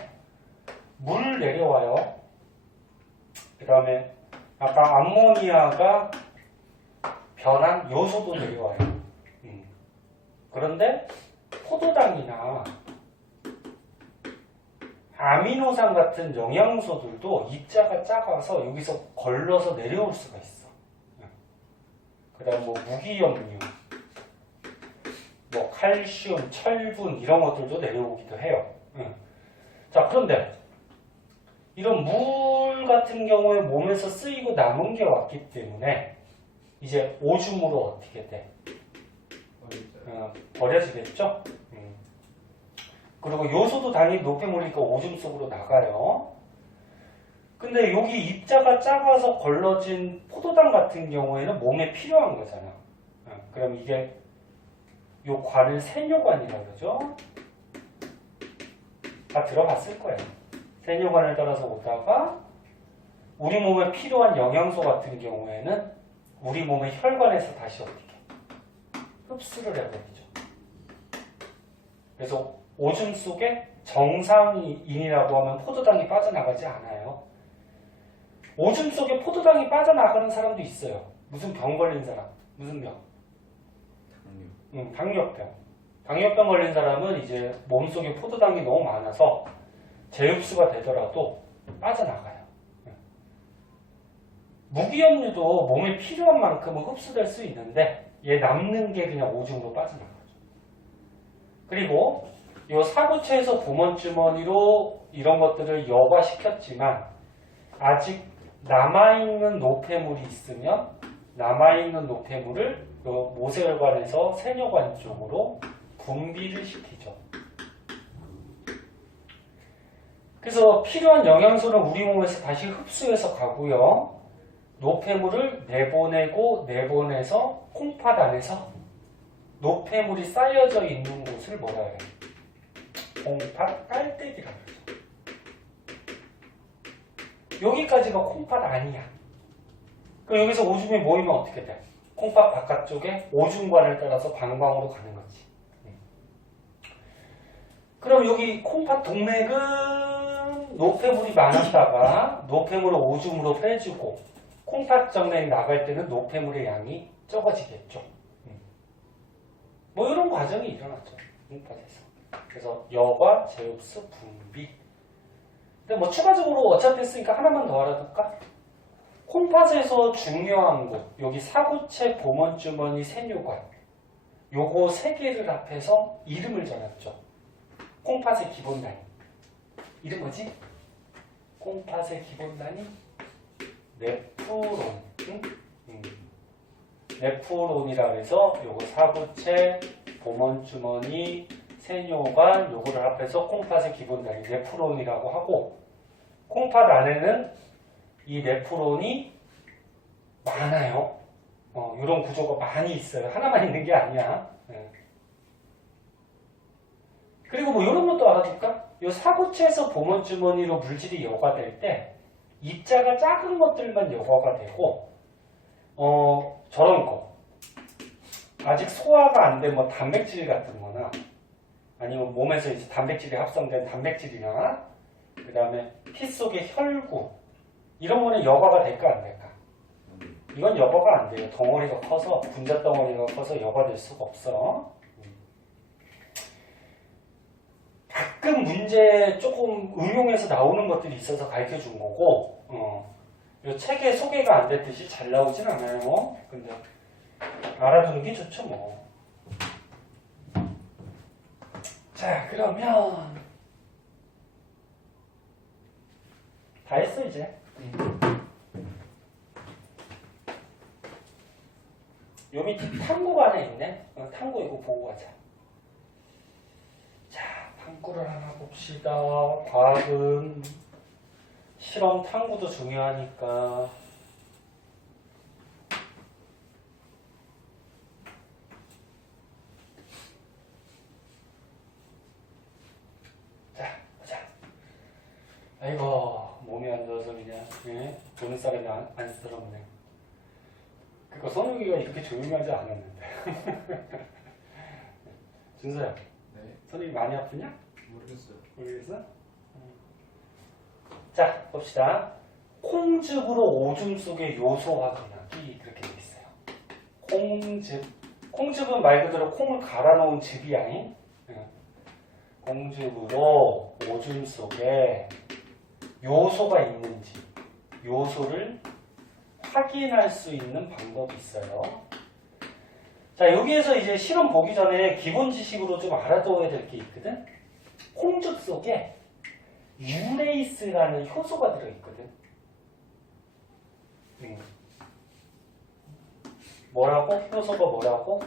물 내려와요. 그 다음에 아까 암모니아가 변한 요소도 내려와요. 그런데 포도당이나 아미노산 같은 영양소들도 입자가 작아서 여기서 걸러서 내려올 수가 있어. 그 다음 뭐 무기염류, 뭐 칼슘, 철분 이런 것들도 내려오기도 해요. 자, 그런데 이런 물 같은 경우에 몸에서 쓰이고 남은 게 왔기 때문에 이제 오줌으로 어떻게 돼? 버려지겠죠? 그리고 요소도 당연히 노폐물이니까 오줌 속으로 나가요. 근데 여기 입자가 작아서 걸러진 포도당 같은 경우에는 몸에 필요한 거잖아. 그럼 이게 요 관을 세뇨관이라고 그러죠. 다 들어봤을 거예요. 세뇨관을 따라서 오다가 우리 몸에 필요한 영양소 같은 경우에는 우리 몸의 혈관에서 다시 어떻게 흡수를 해버리죠. 그래서 오줌 속에 정상인이라고 하면 포도당이 빠져나가지 않아요. 오줌 속에 포도당이 빠져나가는 사람도 있어요. 무슨 병 걸린 사람. 무슨 병? 당뇨병. 당뇨병 걸린 사람은 이제 몸속에 포도당이 너무 많아서 재흡수가 되더라도 빠져나가요. 무기염류도 몸에 필요한 만큼은 흡수될 수 있는데 얘 남는 게 그냥 오줌으로 빠져나가죠. 그리고 이 사구체에서 보먼주머니로 이런 것들을 여과시켰지만 아직 남아있는 노폐물이 있으면 남아있는 노폐물을 요 모세혈관에서 세뇨관 쪽으로 분비를 시키죠. 그래서 필요한 영양소는 우리 몸에서 다시 흡수해서 가고요. 노폐물을 내보내서 콩팥 안에서 노폐물이 쌓여져 있는 곳을 뭐라 해요? 콩팥 깔때기라고 하죠. 여기까지가 콩팥 아니야. 그럼 여기서 오줌이 모이면 어떻게 돼? 콩팥 바깥쪽에 오줌관을 따라서 방광으로 가는 거지. 그럼 여기 콩팥 동맥은 노폐물이 많았다가 노폐물을 오줌으로 빼주고 콩팥 정맥이 나갈 때는 노폐물의 양이 적어지겠죠. 뭐 이런 과정이 일어났죠. 콩팥에서. 그래서 여과, 제흡수, 분비. 근데 뭐 추가적으로 어차피 했으니까 하나만 더 알아둘까? 콩팥에서 중요한 곳, 여기 사구체, 보먼주머니, 세뇨관, 요거 세 개를 합해서 이름을 정했죠. 콩팥의 기본 단위. 이름 뭐지? 콩팥의 기본 단위? 네프론. 네프론이라 해서 요거 사구체, 보먼주머니, 세뇨관, 요거를 합해서 콩팥의 기본 단위 네프론이라고 하고, 콩팥 안에는 이 네프론이 많아요. 이런 구조가 많이 있어요. 하나만 있는 게 아니야. 그리고 뭐 이런 것도 알아둘까? 이 사구체에서 보먼주머니로 물질이 여과될 때 입자가 작은 것들만 여과가 되고 저런 거 아직 소화가 안 된 뭐 단백질 같은 거나 아니면 몸에서 이제 단백질이 합성된 단백질이나 그 다음에 피 속의 혈구 이런 거는 여과가 될까 안 될까? 이건 여과가 안 돼요. 덩어리가 커서 분자 덩어리가 커서 여과될 수가 없어. 가끔 문제 조금 응용해서 나오는 것들이 있어서 가르쳐 준 거고 이 책에 소개가 안 됐듯이 잘 나오진 않아요. 근데 알아두는 게 좋죠 뭐. 자 그러면 다 했어 이제. 요 밑에 탐구가 하나 있네. 탐구 이거 보고 가자. 자, 탐구를 하나 봅시다. 과학은 실험 탐구도 중요하니까. 자, 보자. 아이고, 몸이 안 좋아서 그냥 보는 사람이 안쓰럽네. 그니까 선욱이가 이렇게 조용하지 않았는데. 준서야, 네. 선욱이 많이 아프냐? 모르겠어요. 모르겠어? 자, 봅시다. 콩즙으로 오줌 속의 요소 확인하기 그렇게 되어 있어요. 콩즙. 콩즙은 말 그대로 콩을 갈아 놓은 즙이야. 콩즙으로 오줌 속에 요소가 있는지 요소를 확인할 수 있는 방법이 있어요. 자, 여기에서 이제 실험 보기 전에 기본 지식으로 좀 알아둬야 될 게 있거든. 콩즙 속에 유레이스라는 효소가 들어있거든. 뭐라고? 효소가 뭐라고?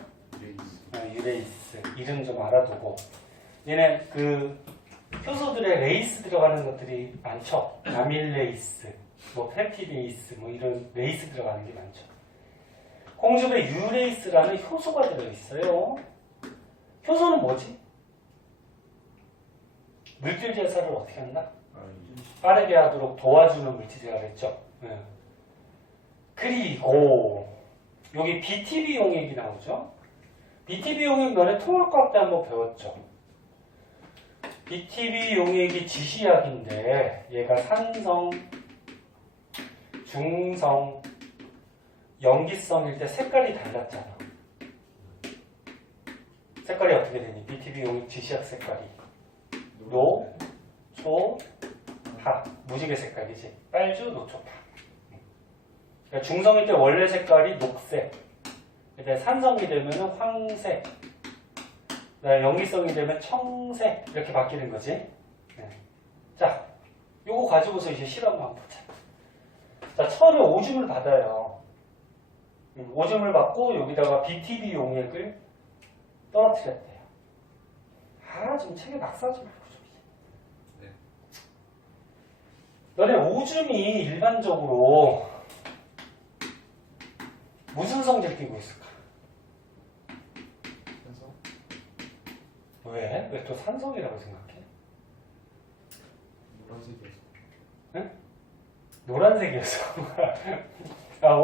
유레이스. 이름 좀 알아두고. 얘네 그 효소들의 레이스 들어가는 것들이 많죠. 아밀레이스, 뭐 펩티데이스, 뭐 이런 레이스 들어가는 게 많죠. 콩즙에 유레이스라는 효소가 들어있어요. 효소는 뭐지? 물질 대사를 어떻게 한다? 빠르게 하도록 도와주는 물질이라고 했죠. 그리고 여기 BTB 용액이 나오죠. BTB 용액 너네 통합과학 때 한번 배웠죠. BTB 용액이 지시약인데 얘가 산성, 중성, 염기성일 때 색깔이 달랐잖아. 색깔이 어떻게 되니? BTB 용액 지시약 색깔이 노, 초, 파. 무지개 색깔이지. 빨주, 노초파. 그러니까 중성일 때 원래 색깔이 녹색. 근데 산성이 되면은 황색. 염기성이 되면 청색. 이렇게 바뀌는 거지. 네. 자, 요거 가지고서 이제 실험 한번 보자. 자, 철에 오줌을 받아요. 오줌을 받고 여기다가 BTB 용액을 떨어뜨렸대요. 좀 책에 막 싸지 말고 좀. 네. 너네 오줌이 일반적으로 무슨 성질 띠고 있을까? 그래서 왜? 왜 또 산성이라고 생각해? 노란색이어서. 노란색이어서.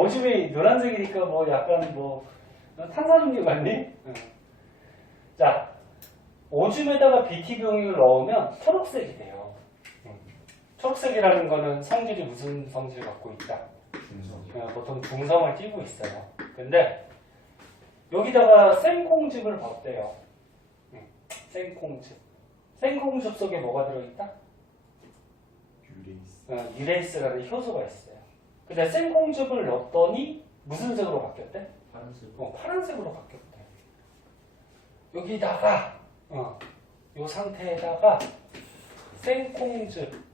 오줌이 노란색이니까 뭐 약간 뭐 탄산음료 같니? 응. 자, 오줌에다가 BTB 용액을 넣으면 초록색이 돼요. 초록색이라는 거는 성질이 무슨 성질을 갖고 있다? 중성이요. 보통 중성을 띠고 있어요. 근데 여기다가 생콩즙을 벗대요. 생콩즙. 생콩즙 속에 뭐가 들어있다? 유레이스. 유레이스라는 효소가 있어요. 근데 생콩즙을 넣었더니 무슨 색으로 바뀌었대? 파란색. 파란색으로 바뀌었대. 여기다가 이 상태에다가 생콩즙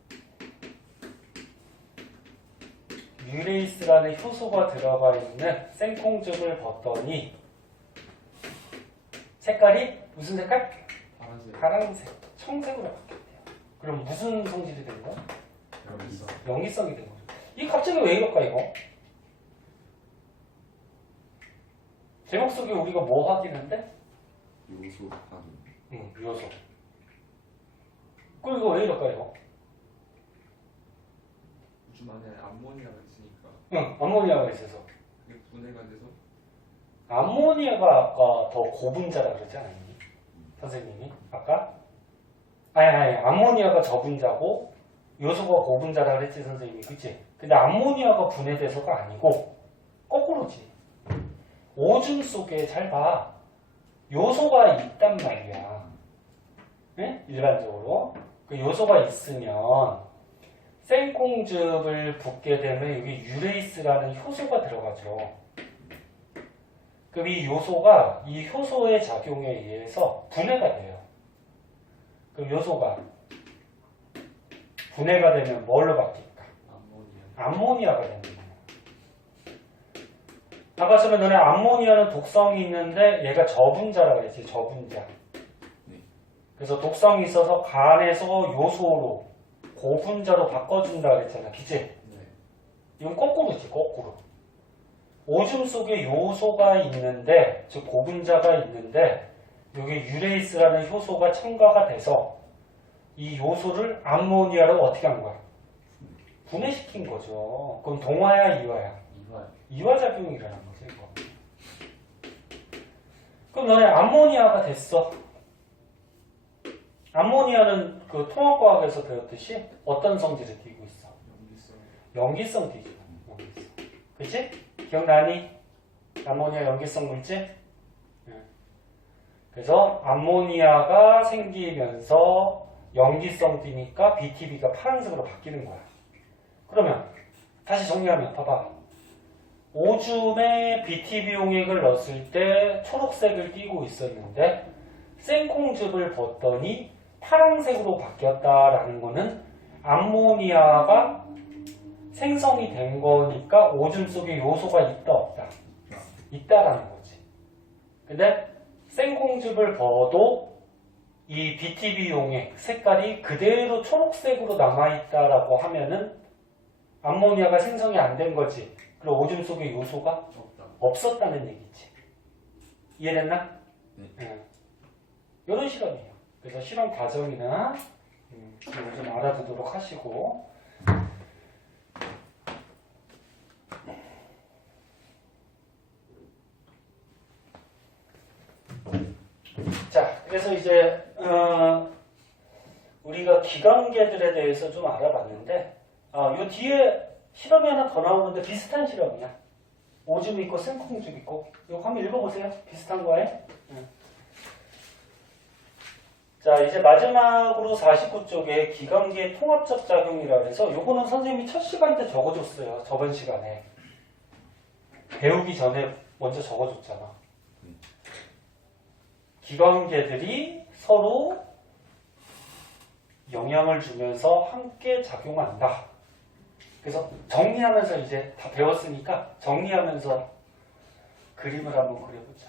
유레이스라는 효소가 들어가 있는 생콩즙을 벗더니 색깔이 무슨 색깔? 파란색. 파란색, 청색으로 바뀌었대요. 그럼 무슨 성질이 된 거야? 염기성. 염기성이 된 거죠. 이 갑자기 왜 이럴까 이거? 제목 속에 우리가 뭐 확인한대? 요소 반응. 요소. 그럼 이거 왜 이럴까 이거? 우주 안에 암모니아가 있으니까 암모니아가 있어서. 그게 분해가 돼서 암모니아가 아까 더 고분자라 그러지 않았니? 선생님이? 아까? 아니, 암모니아가 저분자고 요소가 고분자라 그랬지 선생님이. 그치? 근데 암모니아가 분해돼서가 아니고 거꾸로지. 오줌 속에 잘 봐. 요소가 있단 말이야. 네? 일반적으로. 그 요소가 있으면 생콩즙을 붓게 되면 여기 유레이스라는 효소가 들어가죠. 그럼 이 요소가 이 효소의 작용에 의해서 분해가 돼요. 그럼 요소가 분해가 되면 뭘로 바뀔까? 암모니아가 되는 거예요. 아까 처음에 너네 암모니아는 독성이 있는데 얘가 저분자라고 했지. 저분자. 그래서 독성이 있어서 간에서 요소로 고분자로 바꿔준다 그랬잖아. 그치? 네. 이건 거꾸로지. 거꾸로. 오줌 속에 요소가 있는데, 즉 고분자가 있는데 여기 유레이스라는 효소가 첨가가 돼서 이 요소를 암모니아로 어떻게 한 거야? 분해시킨 거죠. 그럼 동화야 이화야? 이화. 이화작용이라는 거지 이거. 그럼 너네 암모니아가 됐어. 암모니아는 그 통합과학에서 배웠듯이 어떤 성질을 띠고 있어? 염기성. 염기성 띠죠. 염기성. 그치? 기억나니? 암모니아 염기성 물질? 그래서 암모니아가 생기면서 염기성 띠니까 BTB가 파란색으로 바뀌는 거야. 그러면 다시 정리하면 봐봐. 오줌에 BTB 용액을 넣었을 때 초록색을 띠고 있었는데 생콩즙을 벗더니 파란색으로 바뀌었다라는 거는 암모니아가 생성이 된 거니까 오줌 속에 요소가 있다 없다? 있다라는 거지. 근데 생콩즙을 벗어도 이 BTB 용액 색깔이 그대로 초록색으로 남아있다라고 하면은 암모니아가 생성이 안 된 거지. 그리고 오줌 속에 요소가 없다. 없었다는 얘기지. 이해됐나? 네. 이런 실험이에요. 그래서 실험 과정이나 이거 좀 알아두도록 하시고. 자, 그래서 이제 우리가 기관계들에 대해서 좀 알아봤는데, 요 뒤에 실험이 하나 더 나오는데 비슷한 실험이야. 오줌 있고 생콩즙 있고. 이거 한번 읽어보세요. 비슷한 거에. 자, 이제 마지막으로 49쪽에 기관계 통합적 작용이라 해서 요거는 선생님이 첫 시간 때 적어줬어요. 저번 시간에. 배우기 전에 먼저 적어줬잖아. 기관계들이 서로 영향을 주면서 함께 작용한다. 그래서 정리하면서 이제 다 배웠으니까 정리하면서 그림을 한번 그려보자.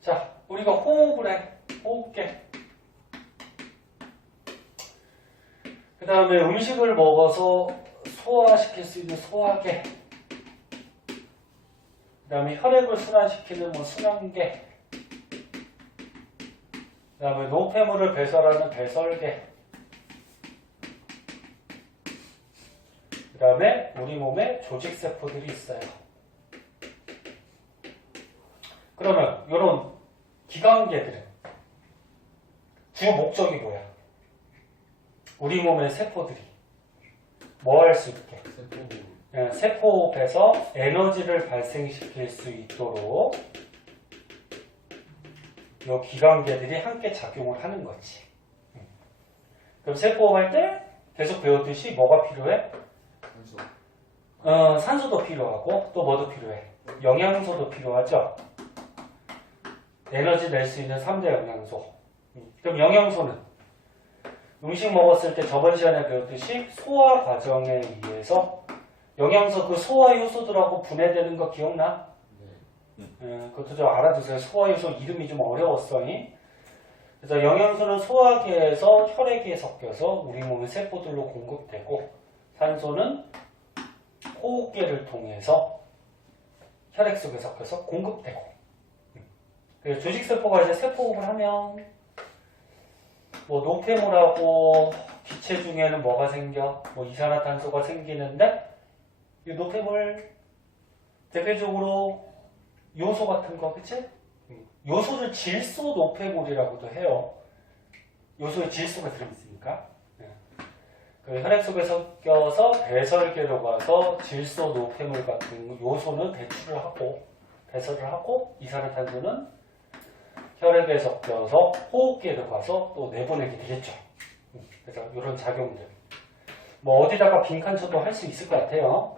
자, 우리가 호흡을 해. 호흡계. 그 다음에 음식을 먹어서 소화시킬 수 있는 소화계. 그 다음에 혈액을 순환시키는 뭐 순환계. 그 다음에 노폐물을 배설하는 배설계. 그 다음에 우리 몸에 조직세포들이 있어요. 그러면 이런 기관계들은 주 목적이 뭐야? 우리 몸의 세포들이 뭐 할 수 있게? 세포에서 에너지를 발생시킬 수 있도록 이 기관계들이 함께 작용을 하는 거지. 그럼 세포할 때 계속 배웠듯이 뭐가 필요해? 산소도 필요하고 또 뭐도 필요해? 영양소도 필요하죠. 에너지 낼 수 있는 3대 영양소. 그럼 영양소는 음식 먹었을 때 저번 시간에 배웠듯이 소화 과정에 의해서 영양소 그 소화 요소들하고 분해되는 거 기억나? 그것도 좀 알아두세요. 소화 요소 이름이 좀 어려웠어. 그래서 영양소는 소화기에서 혈액에 섞여서 우리 몸의 세포들로 공급되고 산소는 호흡기를 통해서 혈액 속에 섞여서 공급되고 그래서 조직세포가 이제 세포호흡을 하면 뭐 노폐물하고 기체 중에는 뭐가 생겨? 뭐 이산화탄소가 생기는데 이 노폐물 대표적으로 요소 같은 거, 그치? 요소를 질소 노폐물이라고도 해요. 요소에 질소가 들어있으니까. 그 혈액 속에 섞여서 배설계로 가서 질소 노폐물 같은 요소는 배출을 하고 배설을 하고 이산화탄소는 혈액에 섞여서 호흡기에도 가서 또 내보내게 되겠죠. 그래서 이런 작용들. 뭐 어디다가 빈칸 쳐도 할 수 있을 것 같아요.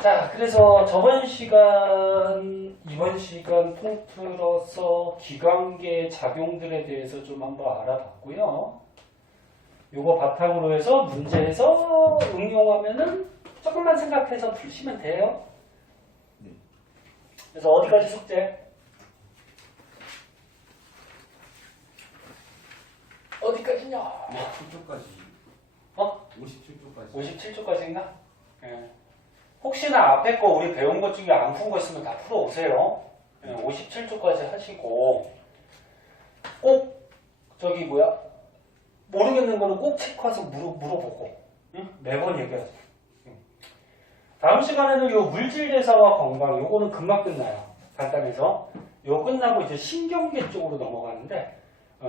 자, 그래서 저번 시간, 이번 시간 통틀어서 기관계 작용들에 대해서 좀 한번 알아봤고요. 요거 바탕으로 해서 문제에서 응용하면은 조금만 생각해서 푸시면 돼요. 그래서 어디까지 숙제? 어디까지냐? 57초까지. 어? 57초까지. 57초까지인가? 예. 혹시나 앞에 거 우리 배운 것 중에 안 푼 거 있으면 다 풀어오세요. 예, 57초까지 하시고 꼭 저기 뭐야? 모르겠는 거는 꼭 체크해서 물어보고 응? 매번 얘기하세요. 다음 시간에는 요 물질대사와 건강 요거는 금방 끝나요. 간단해서 요 끝나고 이제 신경계 쪽으로 넘어가는데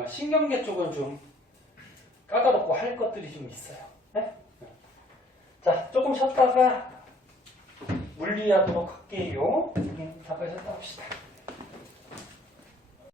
신경계 쪽은 좀 까다롭고 할 것들이 좀 있어요. 네? 자, 조금 쉬었다가 물리하도록 할게요. 잠깐 쉬었다 합시다.